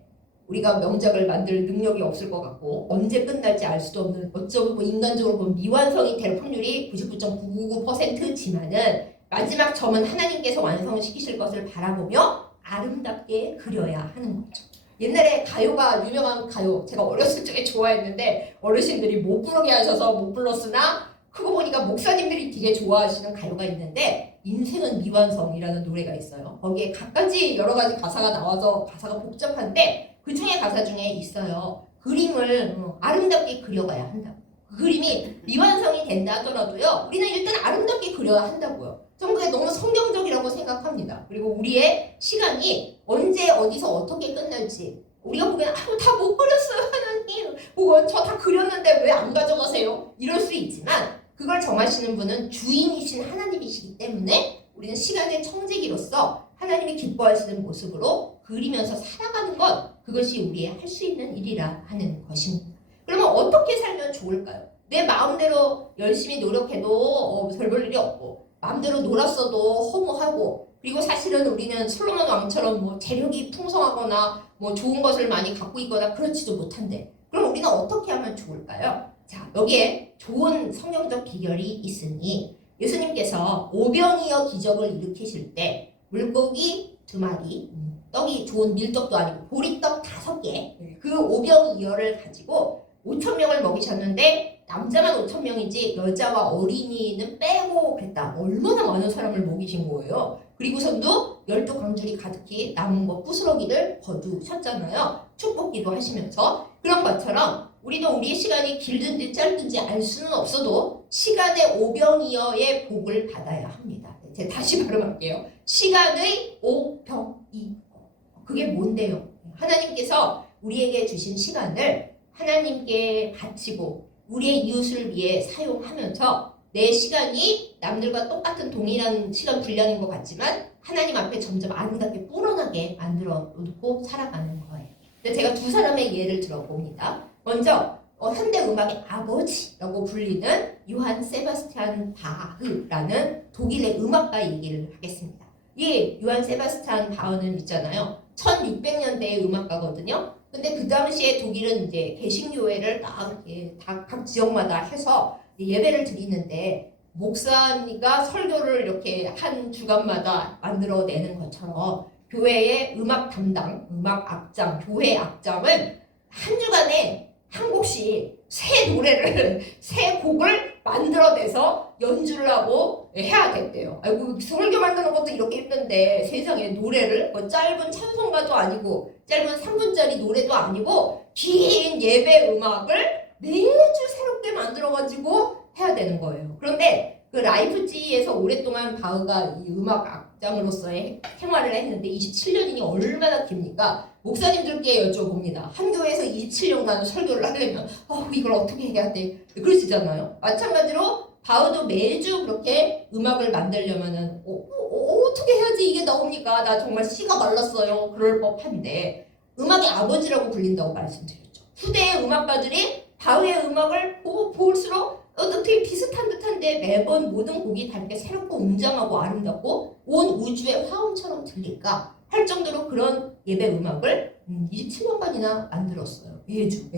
우리가 명작을 만들 능력이 없을 것 같고 언제 끝날지 알 수도 없는 어쩌고 인간적으로 보면 미완성이 될 확률이 99.999%지만은 마지막 점은 하나님께서 완성시키실 것을 바라보며 아름답게 그려야 하는 거죠. 옛날에 가요가 유명한 가요 제가 어렸을 적에 좋아했는데 어르신들이 못 부르게 하셔서 못 불렀으나 크고 보니까 목사님들이 되게 좋아하시는 가요가 있는데 인생은 미완성이라는 노래가 있어요. 거기에 갖가지 여러 가지 가사가 나와서 가사가 복잡한데 그 중에 가사 중에 있어요. 그림을 아름답게 그려가야 한다고. 그 그림이 미완성이 된다 하더라도요. 우리는 일단 아름답게 그려야 한다고요. 전 그게 너무 성경적이라고 생각합니다. 그리고 우리의 시간이 언제 어디서 어떻게 끝날지 우리가 보기에는 다 못 그렸어요 하나님. 혹은 저 다 그렸는데 왜 안 가져가세요? 이럴 수 있지만 그걸 정하시는 분은 주인이신 하나님이시기 때문에 우리는 시간의 청지기로서 하나님이 기뻐하시는 모습으로 그리면서 살아가는 것 그것이 우리의 할 수 있는 일이라 하는 것입니다. 그러면 어떻게 살면 좋을까요? 내 마음대로 열심히 노력해도 별 볼 일이 없고 마음대로 놀았어도 허무하고 그리고 사실은 우리는 솔로몬 왕처럼 뭐 재력이 풍성하거나 뭐 좋은 것을 많이 갖고 있거나 그렇지도 못한데 그럼 우리는 어떻게 하면 좋을까요? 자 여기에 좋은 성경적 비결이 있으니 예수님께서 오병이어 기적을 일으키실 때 물고기 2마리 떡이 좋은 밀떡도 아니고 보리떡 5개 그 오병이어를 가지고 5,000명을 먹이셨는데 남자만 5,000명이지 여자와 어린이는 빼고 그랬다. 얼마나 많은 사람을 먹이신 거예요. 그리고선도 12광줄이 가득히 남은 것 부스러기를 거두셨잖아요. 축복기도 하시면서 그런 것처럼 우리도 우리의 시간이 길든지 짧든지 알 수는 없어도 시간의 오병이어의 복을 받아야 합니다. 제가 다시 발음할게요. 시간의 오병이. 그게 뭔데요? 하나님께서 우리에게 주신 시간을 하나님께 바치고 우리의 이웃을 위해 사용하면서 내 시간이 남들과 똑같은 동일한 시간 분량인 것 같지만 하나님 앞에 점점 아름답게 불어나게 만들어 놓고 살아가는 거예요. 근데 제가 두 사람의 예를 들어봅니다. 먼저 현대 음악의 아버지라고 불리는 요한 세바스찬 바흐라는 독일의 음악가 얘기를 하겠습니다. 이 요한 세바스찬 바흐는 있잖아요. 1600년대의 음악가거든요. 근데 그 당시에 독일은 이제 개신교회를 각 지역마다 해서 예배를 드리는데 목사님과 설교를 이렇게 한 주간마다 만들어내는 것처럼 교회의 음악 담당, 음악 악장, 교회 악장은 한 주간에 한 곡씩 새 곡을 만들어내서 연주를 하고 해야 됐대요. 아이고, 설교 만드는 것도 이렇게 힘든데 세상에 노래를 짧은 찬송가도 아니고 짧은 3분짜리 노래도 아니고 긴 예배 음악을 매주 새롭게 만들어가지고 해야 되는 거예요. 그런데 그 라이프치히에서 오랫동안 바흐가 이 음악 악장으로서의 생활을 했는데 27년이니 얼마나 깁니까? 목사님들께 여쭤봅니다. 한 교회에서 27년간 설교를 하려면 이걸 어떻게 해야 돼? 그러시잖아요. 마찬가지로 바흐도 매주 그렇게 음악을 만들려면은 어떻게 해야지 이게 나옵니까? 나 정말 씨가 말랐어요. 그럴 법한데 음악의 아버지라고 불린다고 말씀드렸죠. 후대의 음악가들이 바흐의 음악을 볼수록 어떻게 비슷한 듯한데 매번 모든 곡이 다르게 새롭고 웅장하고 아름답고 온 우주의 화음처럼 들릴까 할 정도로 그런 예배 음악을 27년간이나 만들었어요. 매주.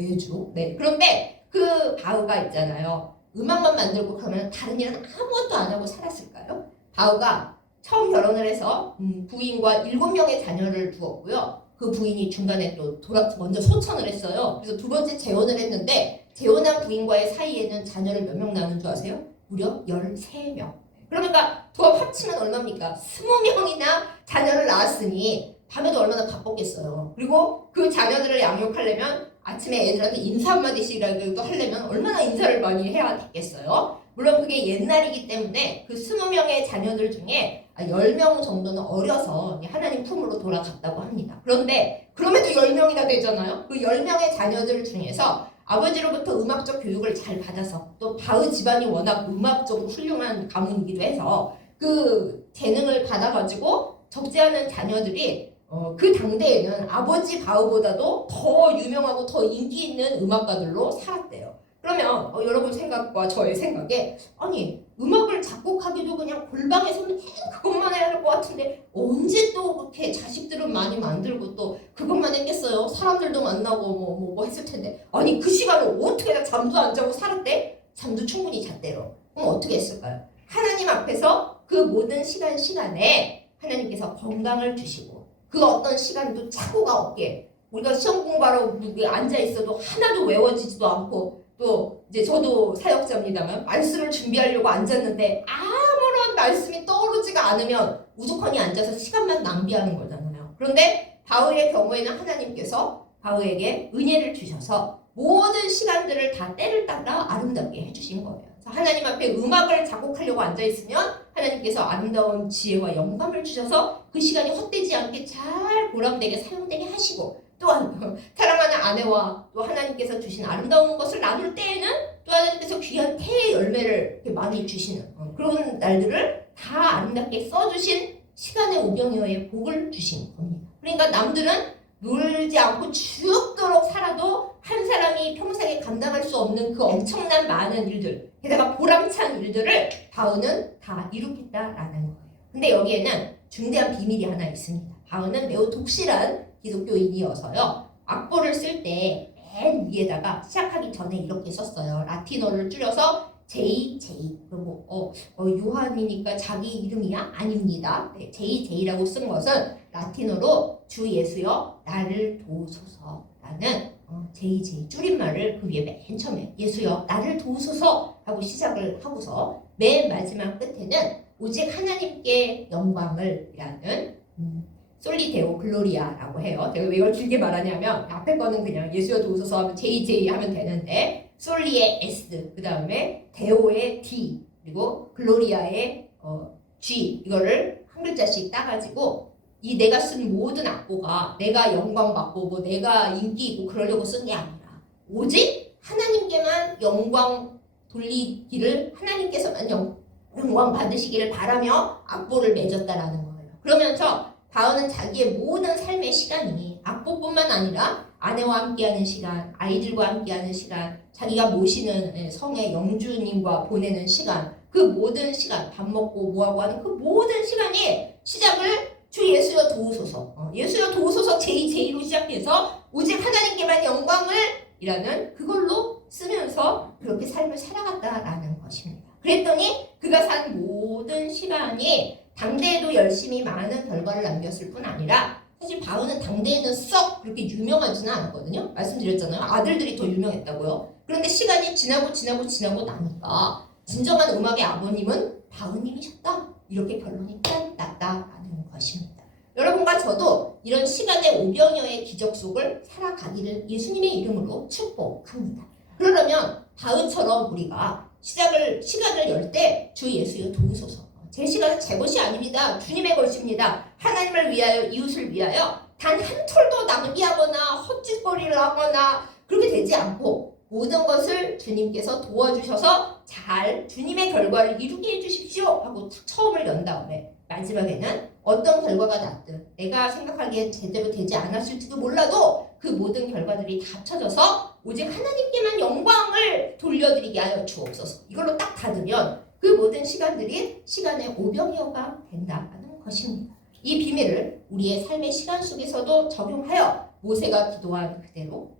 네. 그런데 그 바흐가 있잖아요. 음악만 만들고 그러면 다른 일은 아무것도 안 하고 살았을까요? 바흐가 처음 결혼을 해서 부인과 7명의 자녀를 두었고요. 그 부인이 중간에 또 먼저 소천을 했어요. 그래서 두 번째 재혼을 했는데 재혼한 부인과의 사이에는 자녀를 몇 명 낳은 줄 아세요? 무려 13명. 그러니까 두 합치면 얼마입니까? 20명이나 자녀를 낳았으니 밤에도 얼마나 바빴겠어요. 그리고 그 자녀들을 양육하려면 아침에 애들한테 인사 한마디씩이라도 하려면 얼마나 인사를 많이 해야 됐겠어요. 물론 그게 옛날이기 때문에 그 20명의 자녀들 중에 10명 정도는 어려서 하나님 품으로 돌아갔다고 합니다. 그런데 그럼에도 10명이나 되잖아요. 그 10명의 자녀들 중에서 아버지로부터 음악적 교육을 잘 받아서 또 바흐 집안이 워낙 음악적으로 훌륭한 가문이기도 해서 그 재능을 받아가지고 적지 않은 자녀들이 그 당대에는 아버지 바흐보다도 더 유명하고 더 인기 있는 음악가들로 살았대요. 그러면 여러분 생각과 저의 생각에 아니 음악을 작곡하기도 그냥 골방에서는 그것만 해야 할 것 같은데 언제 또 그렇게 자식들은 많이 만들고 또 그것만 했겠어요? 사람들도 만나고 뭐 했을 텐데 아니 그 시간을 어떻게 다 잠도 안 자고 살았대? 잠도 충분히 잤대요. 그럼 어떻게 했을까요? 하나님 앞에서 그 모든 시간에 하나님께서 건강을 주시고 그 어떤 시간도 착오가 없게 우리가 시험 공부하러 앉아 있어도 하나도 외워지지도 않고 또 이제 저도 사역자입니다만 말씀을 준비하려고 앉았는데 아무런 말씀이 떠오르지가 않으면 우두커니 앉아서 시간만 낭비하는 거잖아요. 그런데 바흐의 경우에는 하나님께서 바흐에게 은혜를 주셔서 모든 시간들을 다 때를 따라 아름답게 해주신 거예요. 하나님 앞에 음악을 작곡하려고 앉아있으면 하나님께서 아름다운 지혜와 영감을 주셔서 그 시간이 헛되지 않게 잘 보람되게 사용되게 하시고 또한 사랑하는 아내와 또 하나님께서 주신 아름다운 것을 나눌 때에는 또 하나님께서 귀한 태의 열매를 이렇게 많이 주시는 그런 날들을 다 아름답게 써주신 시간의 오병이어의 복을 주신 겁니다. 그러니까 남들은 놀지 않고 죽도록 살아도 한 사람이 평생에 감당할 수 없는 그 엄청난 많은 일들 게다가 보람찬 일들을 바흐는 다 이룩했다라는 거예요. 근데 여기에는 중대한 비밀이 하나 있습니다. 바흐는 매우 독실한 기독교인이어서요. 악보를 쓸 때 맨 위에다가 시작하기 전에 이렇게 썼어요. 라틴어를 줄여서 JJ. 그리고 요한이니까 자기 이름이야? 아닙니다. 네, JJ라고 쓴 것은 라틴어로 주 예수여 나를 도우소서라는 JJ 줄임말을 그 위에 맨 처음에 예수여 나를 도우소서 하고 시작을 하고서 맨 마지막 끝에는 오직 하나님께 영광을 이라는 솔리데오 글로리아라고 해요. 제가 왜 이걸 길게 말하냐면 앞에 거는 그냥 예수여 도우소서 하면 JJ 하면 되는데 솔리의 S 그 다음에 데오의 D 그리고 글로리아의 G 이거를 한 글자씩 따가지고 이 내가 쓴 모든 악보가 내가 영광받고 뭐 내가 인기 있고 그러려고 쓴 게 아니라 오직 하나님께만 영광 돌리기를 하나님께서만 영광 받으시기를 바라며 악보를 맺었다라는 거예요. 그러면서 바울은 자기의 모든 삶의 시간이 악보뿐만 아니라 아내와 함께하는 시간, 아이들과 함께하는 시간, 자기가 모시는 성의 영주님과 보내는 시간, 그 모든 시간, 밥 먹고 뭐하고 하는 그 모든 시간이 시작을 주 예수여 도우소서, 예수여 도우소서 제2로 시작해서 오직 하나님께만 영광을 이라는 그걸로 쓰면서 그렇게 삶을 살아갔다라는 것입니다. 그랬더니 그가 산 모든 시간이 당대에도 열심히 많은 결과를 남겼을 뿐 아니라 사실 바울은 당대에는 썩 그렇게 유명하지는 않았거든요. 말씀드렸잖아요. 아들들이 더 유명했다고요. 그런데 시간이 지나고 나니까 진정한 음악의 아버님은 바울님이셨다. 이렇게 결론이 딱 났다라는 것입니다. 여러분과 저도 이런 시간의 오병이어의 기적 속을 살아가기를 예수님의 이름으로 축복합니다. 그러려면 바울처럼 우리가 시간을 열 때 주 예수여 도우소서. 제 시간은 제 것이 아닙니다. 주님의 것입니다. 하나님을 위하여 이웃을 위하여 단 한 톨도 낭비하거나 헛짓거리를 하거나 그렇게 되지 않고 모든 것을 주님께서 도와주셔서 잘 주님의 결과를 이루게 해주십시오 하고 처음을 연 다음에 마지막에는 어떤 결과가 났든 내가 생각하기엔 제대로 되지 않았을지도 몰라도 그 모든 결과들이 다 합쳐져서 오직 하나님께만 영광을 돌려드리게 하여 주옵소서. 이걸로 딱 닫으면 그 모든 시간들이 시간의 오병이어가 된다는 것입니다. 이 비밀을 우리의 삶의 시간 속에서도 적용하여 모세가 기도한 그대로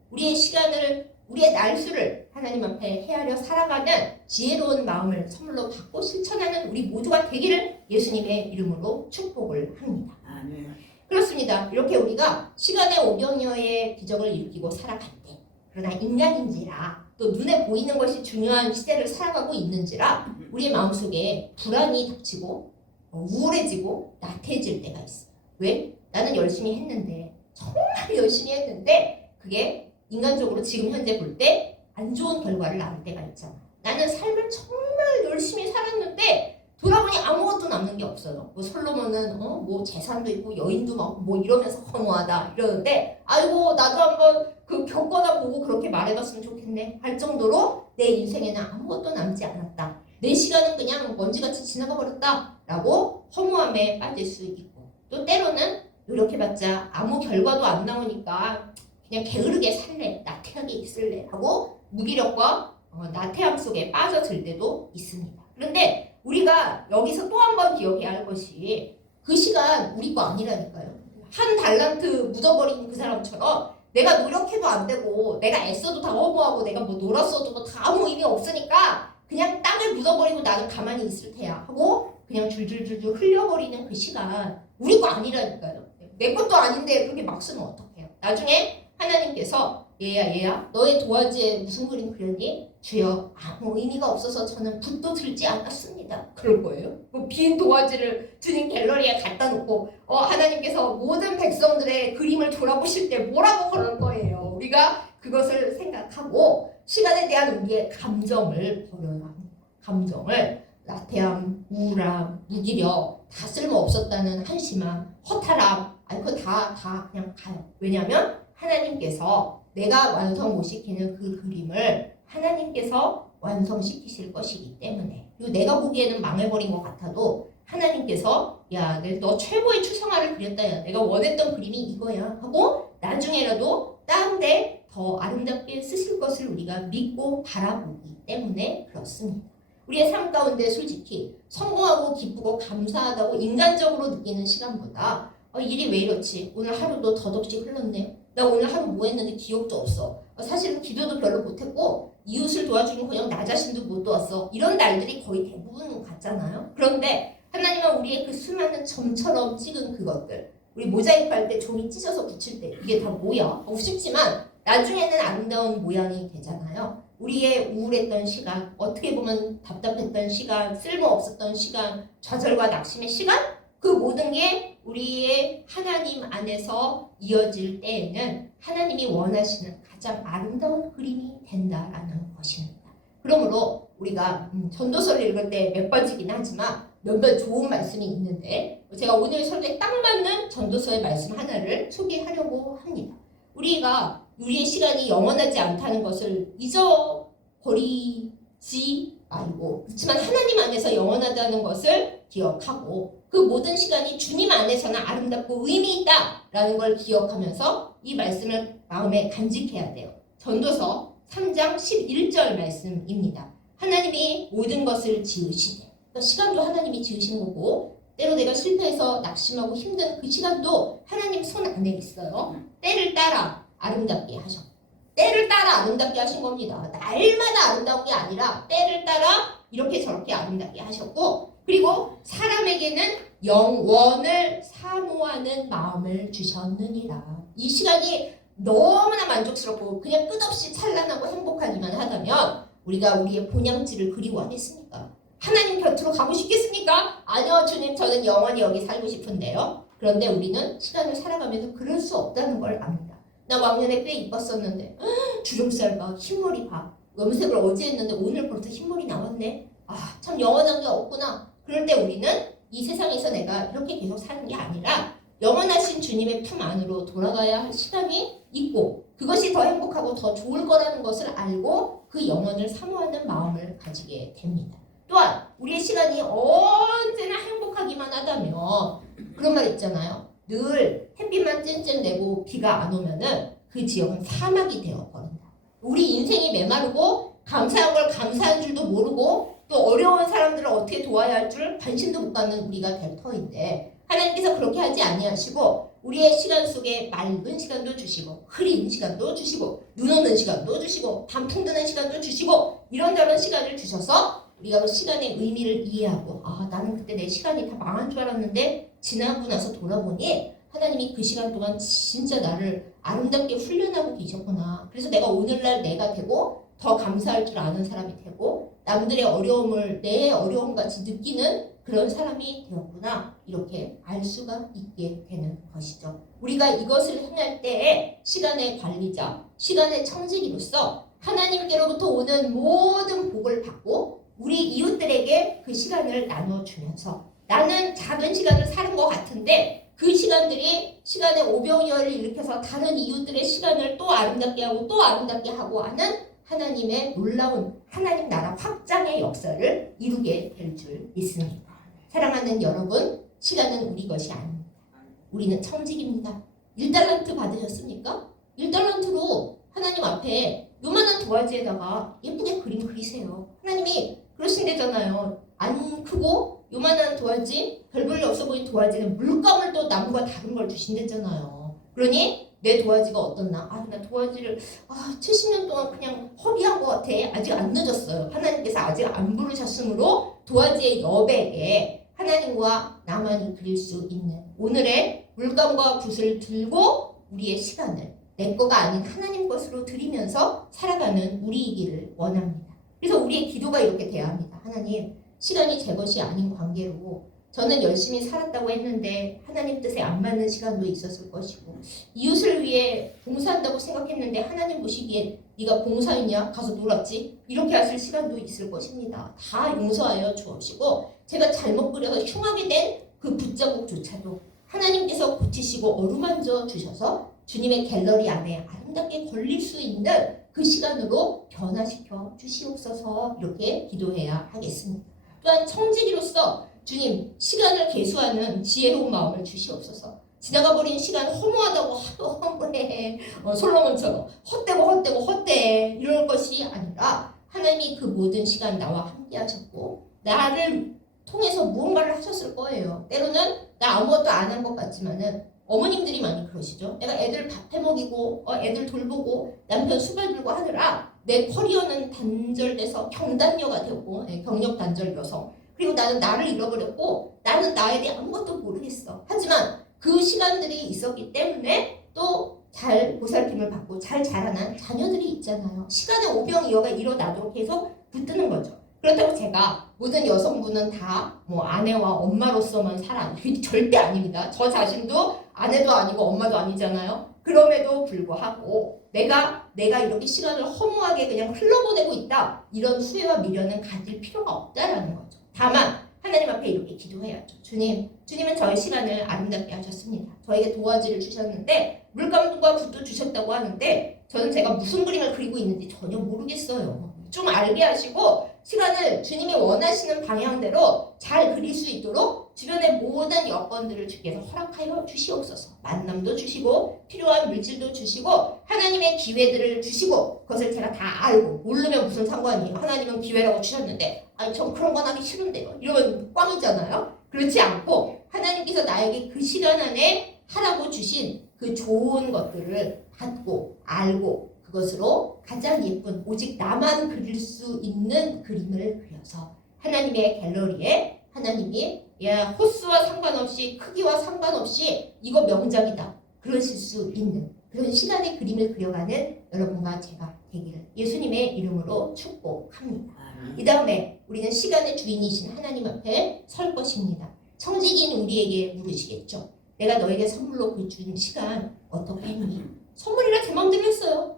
우리의 날수를 하나님 앞에 헤아려 살아가는 지혜로운 마음을 선물로 받고 실천하는 우리 모두가 되기를 예수님의 이름으로 축복을 합니다. 아멘. 그렇습니다. 이렇게 우리가 시간의 오병이어의 기적을 일으키고 살아갈 때 그러나 인간인지라 또 눈에 보이는 것이 중요한 시대를 살아가고 있는지라 우리의 마음속에 불안이 닥치고 우울해지고 나태해질 때가 있어요. 왜? 나는 열심히 했는데 정말 열심히 했는데 그게 인간적으로 지금 현재 볼 때 안 좋은 결과를 낳을 때가 있잖아. 나는 삶을 정말 열심히 살았는데 돌아보니 아무것도 남는 게 없어요. 뭐 솔로몬은 뭐 재산도 있고 여인도 많고 뭐 이러면서 허무하다 이러는데 아이고 나도 한번 그 겪어나 보고 그렇게 말해봤으면 좋겠네 할 정도로 내 인생에는 아무것도 남지 않았다. 내 시간은 그냥 먼지같이 지나가 버렸다 라고 허무함에 빠질 수 있고 또 때로는 노력해봤자 아무 결과도 안 나오니까 그냥 게으르게 살래, 나태하게 있을래 하고 무기력과 나태함 속에 빠져들 때도 있습니다. 그런데 우리가 여기서 또 한 번 기억해야 할 것이 그 시간 우리 거 아니라니까요. 한 달란트 묻어버린 그 사람처럼 내가 노력해도 안 되고 내가 애써도 다 허무하고 내가 뭐 놀았어도 다 아무 의미 없으니까 그냥 땅을 묻어버리고 나는 가만히 있을 테야 하고 그냥 줄줄줄줄 흘려버리는 그 시간 우리 거 아니라니까요. 내 것도 아닌데 그렇게 막 쓰면 어떡해요. 나중에 하나님께서 얘야 너의 도화지에 무슨 그림 그렸니? 주여 아무 의미가 없어서 저는 붓도 들지 않았습니다. 그럴 거예요. 빈 도화지를 주님 갤러리에 갖다 놓고 하나님께서 모든 백성들의 그림을 돌아보실 때 뭐라고 그럴 거예요. 우리가 그것을 생각하고 시간에 대한 우리의 감정을 버려야 합니다. 감정을 나태함, 우울함, 무기력 다 쓸모없었다는 한심함, 허탈함 그거 다 그냥 가요. 왜냐하면 하나님께서 내가 완성 못 시키는 그 그림을 하나님께서 완성시키실 것이기 때문에 그리고 내가 보기에는 망해버린 것 같아도 하나님께서 야, 너 최고의 추상화를 그렸다. 야, 내가 원했던 그림이 이거야 하고 나중에라도 다른데 더 아름답게 쓰실 것을 우리가 믿고 바라보기 때문에 그렇습니다. 우리의 삶 가운데 솔직히 성공하고 기쁘고 감사하다고 인간적으로 느끼는 시간보다 일이 왜 이렇지? 오늘 하루도 덧없이 흘렀네. 나 오늘 하루 뭐 했는데 기억도 없어. 사실은 기도도 별로 못했고 이웃을 도와주긴 그냥 나 자신도 못 도왔어. 이런 날들이 거의 대부분 같잖아요. 그런데 하나님은 우리의 그 수많은 점처럼 찍은 그것들 우리 모자이크 할 때 종이 찢어서 붙일 때 이게 다 뭐야? 하고 싶지만 나중에는 아름다운 모양이 되잖아요. 우리의 우울했던 시간, 어떻게 보면 답답했던 시간, 쓸모없었던 시간, 좌절과 낙심의 시간 그 모든 게 우리의 하나님 안에서 이어질 때에는 하나님이 원하시는 가장 아름다운 그림이 된다라는 것입니다. 그러므로 우리가 전도서를 읽을 때 몇 번지긴 하지만 몇몇 좋은 말씀이 있는데 제가 오늘 설교에 딱 맞는 전도서의 말씀 하나를 소개하려고 합니다. 우리가 우리의 시간이 영원하지 않다는 것을 잊어버리지 말고, 그렇지만 하나님 안에서 영원하다는 것을 기억하고 그 모든 시간이 주님 안에서는 아름답고 의미 있다라는 걸 기억하면서 이 말씀을 마음에 간직해야 돼요. 전도서 3장 11절 말씀입니다. 하나님이 모든 것을 지으시되, 그러니까 시간도 하나님이 지으신 거고 때로 내가 실패해서 낙심하고 힘든 그 시간도 하나님 손 안에 있어요. 때를 따라 아름답게 하셨고, 때를 따라 아름답게 하신 겁니다. 날마다 아름다운 게 아니라 때를 따라 이렇게 저렇게 아름답게 하셨고, 그리고 사람에게는 영원을 사모하는 마음을 주셨느니라. 이 시간이 너무나 만족스럽고 그냥 끝없이 찬란하고 행복하기만 하다면 우리가 우리의 본향지를 그리워하겠습니까? 하나님 곁으로 가고 싶겠습니까? 아니요, 주님, 저는 영원히 여기 살고 싶은데요. 그런데 우리는 시간을 살아가면서 그럴 수 없다는 걸 압니다. 나 왕년에 꽤 이뻤었는데 주름살 봐, 흰머리 봐, 염색을 어제 했는데 오늘 벌써 흰머리 나왔네. 아, 참 영원한 게 없구나. 그럴 때 우리는 이 세상에서 내가 이렇게 계속 사는 게 아니라 영원하신 주님의 품 안으로 돌아가야 할 시간이 있고, 그것이 더 행복하고 더 좋을 거라는 것을 알고 그 영혼을 사모하는 마음을 가지게 됩니다. 또한 우리의 시간이 언제나 행복하기만 하다면, 그런 말 있잖아요. 늘 햇빛만 쨍쨍 내고 비가 안 오면은 그 지역은 사막이 되어버린다. 우리 인생이 메마르고 감사한 걸 감사한 줄도 모르고 또 어려운 사람들을 어떻게 도와야 할 줄 관심도 못 갖는 우리가 될 터인데, 하나님께서 그렇게 하지 아니하시고 우리의 시간 속에 맑은 시간도 주시고 흐린 시간도 주시고 눈 오는 시간도 주시고 단풍 드는 시간도 주시고 이런저런 시간을 주셔서 우리가 그 시간의 의미를 이해하고, 아, 나는 그때 내 시간이 다 망한 줄 알았는데 지나고 나서 돌아보니 하나님이 그 시간 동안 진짜 나를 아름답게 훈련하고 계셨구나. 그래서 내가 오늘날 내가 되고 더 감사할 줄 아는 사람이 되고 남들의 어려움을 내 어려움같이 느끼는 그런 사람이 되었구나. 이렇게 알 수가 있게 되는 것이죠. 우리가 이것을 행할 때에 시간의 관리자, 시간의 청지기로서 하나님께로부터 오는 모든 복을 받고 우리 이웃들에게 그 시간을 나눠주면서, 나는 작은 시간을 사는 것 같은데 그 시간들이 시간의 오병이어를 일으켜서 다른 이웃들의 시간을 또 아름답게 하고 또 아름답게 하고 하는 하나님의 놀라운 하나님 나라 확장의 역사를 이루게 될 줄 믿습니다. 사랑하는 여러분, 시간은 우리 것이 아닙니다. 우리는 청직입니다. 1달란트 받으셨습니까? 1달란트로 하나님 앞에 요만한 도화지에다가 예쁘게 그림 그리세요. 하나님이 그러신대잖아요. 안 크고 요만한 도화지, 별 볼일 없어 보이는 도화지는 물감을 또 나무가 다른 걸 주신댔잖아요. 그러니 내 도화지가 어떻나? 아, 나 도화지를 70년 동안 그냥 허비한 것 같아. 아직 안 늦었어요. 하나님께서 아직 안 부르셨으므로 도화지의 여백에 하나님과 나만이 그릴 수 있는 오늘의 물감과 붓을 들고 우리의 시간을 내 거가 아닌 하나님 것으로 드리면서 살아가는 우리이기를 원합니다. 그래서 우리의 기도가 이렇게 돼야 합니다. 하나님, 시간이 제 것이 아닌 관계로 저는 열심히 살았다고 했는데 하나님 뜻에 안 맞는 시간도 있었을 것이고, 이웃을 위해 봉사한다고 생각했는데 하나님 보시기에 네가 봉사했냐? 가서 놀았지? 이렇게 하실 시간도 있을 것입니다. 다 용서하여 주옵시고, 제가 잘못 그려서 흉하게 된 그 붓자국조차도 하나님께서 고치시고 어루만져 주셔서 주님의 갤러리 안에 아름답게 걸릴 수 있는 그 시간으로 변화시켜 주시옵소서. 이렇게 기도해야 하겠습니다. 또한 청지기로서 주님, 시간을 계수하는 지혜로운 마음을 주시옵소서. 지나가버린 시간 허무하다고 하도 허무해. 솔로몬처럼 헛되고 헛돼 이럴 것이 아니라 하나님이 그 모든 시간 나와 함께 하셨고 나를 통해서 무언가를 하셨을 거예요. 때로는 나 아무것도 안 한 것 같지만은 어머님들이 많이 그러시죠. 내가 애들 밥 해먹이고 애들 돌보고 남편 수발 들고 하느라 내 커리어는 단절돼서 경단녀가 되고, 경력 단절 여성. 그리고 나는 나를 잃어버렸고 나는 나에 대해 아무것도 모르겠어. 하지만 그 시간들이 있었기 때문에 또 잘 보살핌을 받고 잘 자라난 자녀들이 있잖아요. 시간의 오병이어가 일어나도록 계속 붙드는 거죠. 그렇다고 제가 모든 여성분은 다 뭐 아내와 엄마로서만 살아. 절대 아닙니다. 저 자신도 아내도 아니고 엄마도 아니잖아요. 그럼에도 불구하고 내가 이렇게 시간을 허무하게 그냥 흘러보내고 있다. 이런 후회와 미련은 가질 필요가 없다라는 거죠. 다만 하나님 앞에 이렇게 기도해야죠. 주님은 저희 시간을 아름답게 하셨습니다. 저에게 도화지를 주셨는데 물감과 붓도 주셨다고 하는데 저는 제가 무슨 그림을 그리고 있는지 전혀 모르겠어요. 좀 알게 하시고 시간을 주님이 원하시는 방향대로 잘 그릴 수 있도록 주변의 모든 여건들을 주께서 허락하여 주시옵소서. 만남도 주시고 필요한 물질도 주시고 하나님의 기회들을 주시고 그것을 제가 다 알고 모르면 무슨 상관이에요. 하나님은 기회라고 주셨는데 아니 전 그런 건 하기 싫은데요. 이러면 꽝이잖아요. 그렇지 않고 하나님께서 나에게 그 시간 안에 하라고 주신 그 좋은 것들을 받고 알고 그것으로 가장 예쁜 오직 나만 그릴 수 있는 그림을 그려서 하나님의 갤러리에 하나님이 호수와 상관없이 크기와 상관없이 이거 명작이다 그러실 수 있는 그런 시간의 그림을 그려가는 여러분과 제가 되기를 예수님의 이름으로 축복합니다. 이 다음에 우리는 시간의 주인이신 하나님 앞에 설 것입니다. 청지기인 우리에게 물으시겠죠. 내가 너에게 선물로 준 시간 어떻게 했니? 선물이라 제 마음대로 했어요.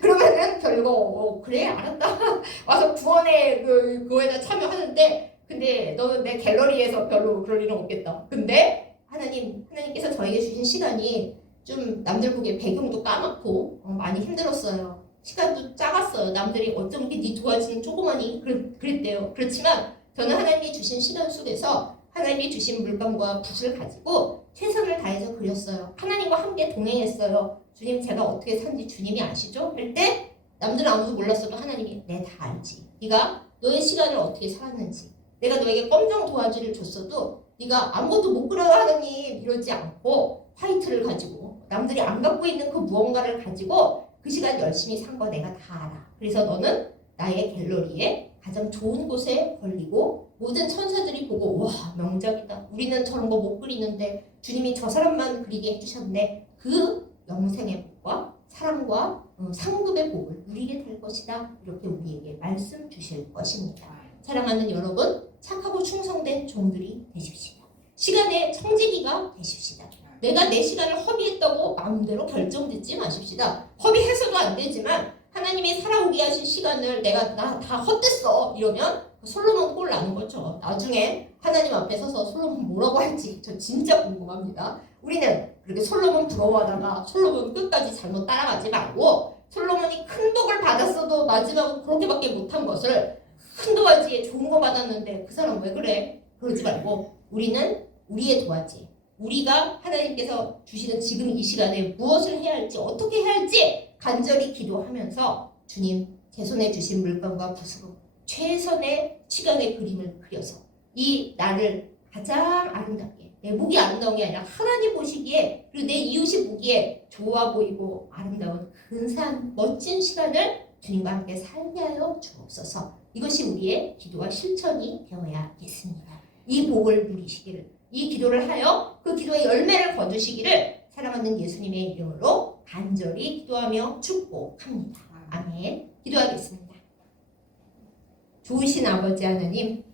그러면은 별거 그래 알았다 와서 구원의 그거에다 참여하는데 근데 너는 내 갤러리에서 별로 그럴 일은 없겠다. 근데 하나님께서 저에게 주신 시간이 좀 남들 보기에 배경도 까맣고 많이 힘들었어요. 시간도 작았어요. 남들이 어쩜 이렇게 네 도화지는 조그마니 그랬대요. 그렇지만 저는 하나님이 주신 시간 속에서 하나님이 주신 물감과 붓을 가지고 최선을 다해서 그렸어요. 하나님과 함께 동행했어요. 주님 제가 어떻게 산지 주님이 아시죠? 할 때 남들은 아무도 몰랐어도 하나님이 내 다 알지. 네가 너의 시간을 어떻게 살았는지 내가 너에게 검정 도화지를 줬어도 네가 아무것도 못 그려요 하나님 이러지 않고 화이트를 가지고 남들이 안 갖고 있는 그 무언가를 가지고 그 시간 열심히 산 거 내가 다 알아. 그래서 너는 나의 갤러리에 가장 좋은 곳에 걸리고 모든 천사들이 보고 와 명작이다. 우리는 저런 거 못 그리는데 주님이 저 사람만 그리게 해주셨네. 그 영생의 복과 사랑과 상급의 복을 누리게 될 것이다. 이렇게 우리에게 말씀 주실 것입니다. 사랑하는 여러분 착하고 충성된 종들이 되십시다. 시간의 청지기가 되십시다. 내가 내 시간을 허비했다고 마음대로 결정짓지 마십시다. 허비해서도 안 되지만 하나님이 살아오게 하신 시간을 내가 나 다 헛됐어 이러면 솔로몬 꼴 나는 거죠. 나중에 하나님 앞에 서서 솔로몬 뭐라고 할지 저 진짜 궁금합니다. 우리는 그렇게 솔로몬 부러워하다가 솔로몬 끝까지 잘못 따라가지 말고 솔로몬이 큰 복을 받았어도 마지막은 그렇게밖에 못한 것을 큰 도화지에 좋은 거 받았는데 그 사람 왜 그래? 그러지 말고 우리는 우리의 도화지 우리가 하나님께서 주시는 지금 이 시간에 무엇을 해야 할지 어떻게 해야 할지 간절히 기도하면서 주님 제 손에 주신 물감과 붓으로 최선의 시간의 그림을 그려서 이 나를 가장 아름답게 내 목이 아름다운 게 아니라 하나님 보시기에 그리고 내 이웃이 보기에 좋아 보이고 아름다운 근사한 멋진 시간을 주님과 함께 살게 하여 주옵소서. 이것이 우리의 기도와 실천이 되어야겠습니다. 이 복을 누리시기를 이 기도를 하여 그 기도의 열매를 거두시기를 사랑하는 예수님의 이름으로 간절히 기도하며 축복합니다. 아멘. 기도하겠습니다. 좋으신 아버지 하나님,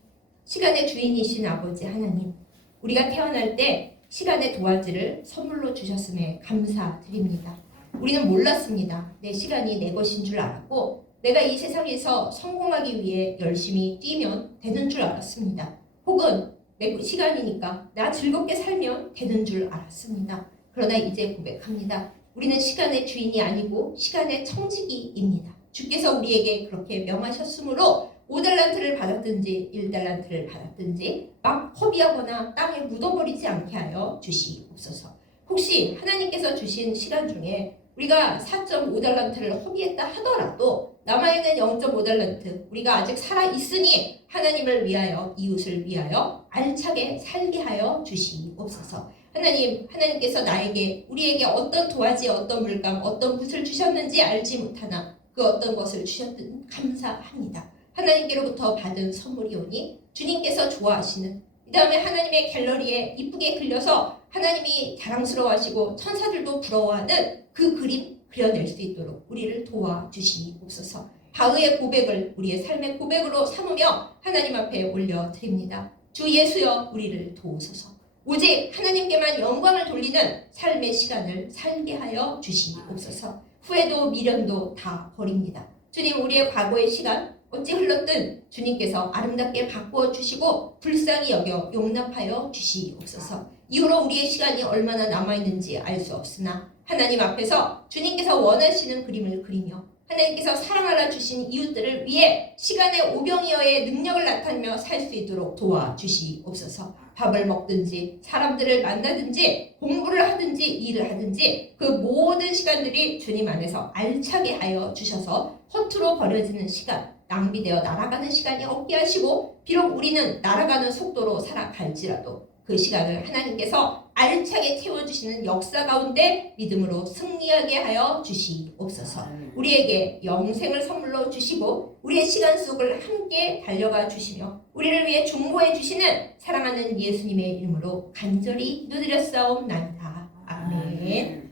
시간의 주인이신 아버지 하나님, 우리가 태어날 때 시간의 도화지를 선물로 주셨음에 감사드립니다. 우리는 몰랐습니다. 내 시간이 내 것인 줄 알았고 내가 이 세상에서 성공하기 위해 열심히 뛰면 되는 줄 알았습니다. 혹은 내 시간이니까 나 즐겁게 살면 되는 줄 알았습니다. 그러나 이제 고백합니다. 우리는 시간의 주인이 아니고 시간의 청지기입니다. 주께서 우리에게 그렇게 명하셨으므로 5달란트를 받았든지 1달란트를 받았든지 막 허비하거나 땅에 묻어버리지 않게 하여 주시옵소서. 혹시 하나님께서 주신 시간 중에 우리가 4.5달란트를 허비했다 하더라도 남아있는 0.5달란트 우리가 아직 살아있으니 하나님을 위하여 이웃을 위하여 알차게 살게 하여 주시옵소서. 하나님께서 나에게 우리에게 어떤 도화지 어떤 물감 어떤 붓을 주셨는지 알지 못하나 그 어떤 것을 주셨든 감사합니다. 하나님께로부터 받은 선물이오니 주님께서 좋아하시는 이 다음에 하나님의 갤러리에 이쁘게 그려서 하나님이 자랑스러워하시고 천사들도 부러워하는 그 그림 그려낼 수 있도록 우리를 도와주시옵소서. 바흐의 고백을 우리의 삶의 고백으로 삼으며 하나님 앞에 올려드립니다. 주 예수여 우리를 도우소서. 오직 하나님께만 영광을 돌리는 삶의 시간을 살게 하여 주시옵소서. 후회도 미련도 다 버립니다. 주님 우리의 과거의 시간 어찌 흘렀든 주님께서 아름답게 바꾸어 주시고 불쌍히 여겨 용납하여 주시옵소서. 이후로 우리의 시간이 얼마나 남아있는지 알 수 없으나 하나님 앞에서 주님께서 원하시는 그림을 그리며 하나님께서 사랑하라 주신 이웃들을 위해 시간의 오병이어의 능력을 나타내며 살 수 있도록 도와주시옵소서. 밥을 먹든지 사람들을 만나든지 공부를 하든지 일을 하든지 그 모든 시간들이 주님 안에서 알차게 하여 주셔서 허투루 버려지는 시간, 낭비되어 날아가는 시간이 없게 하시고 비록 우리는 날아가는 속도로 살아갈지라도 그 시간을 하나님께서 알차게 채워주시는 역사 가운데 믿음으로 승리하게 하여 주시옵소서. 우리에게 영생을 선물로 주시고 우리의 시간 속을 함께 달려가 주시며 우리를 위해 중보해 주시는 사랑하는 예수님의 이름으로 간절히 기도드렸사옵나이다. 아멘.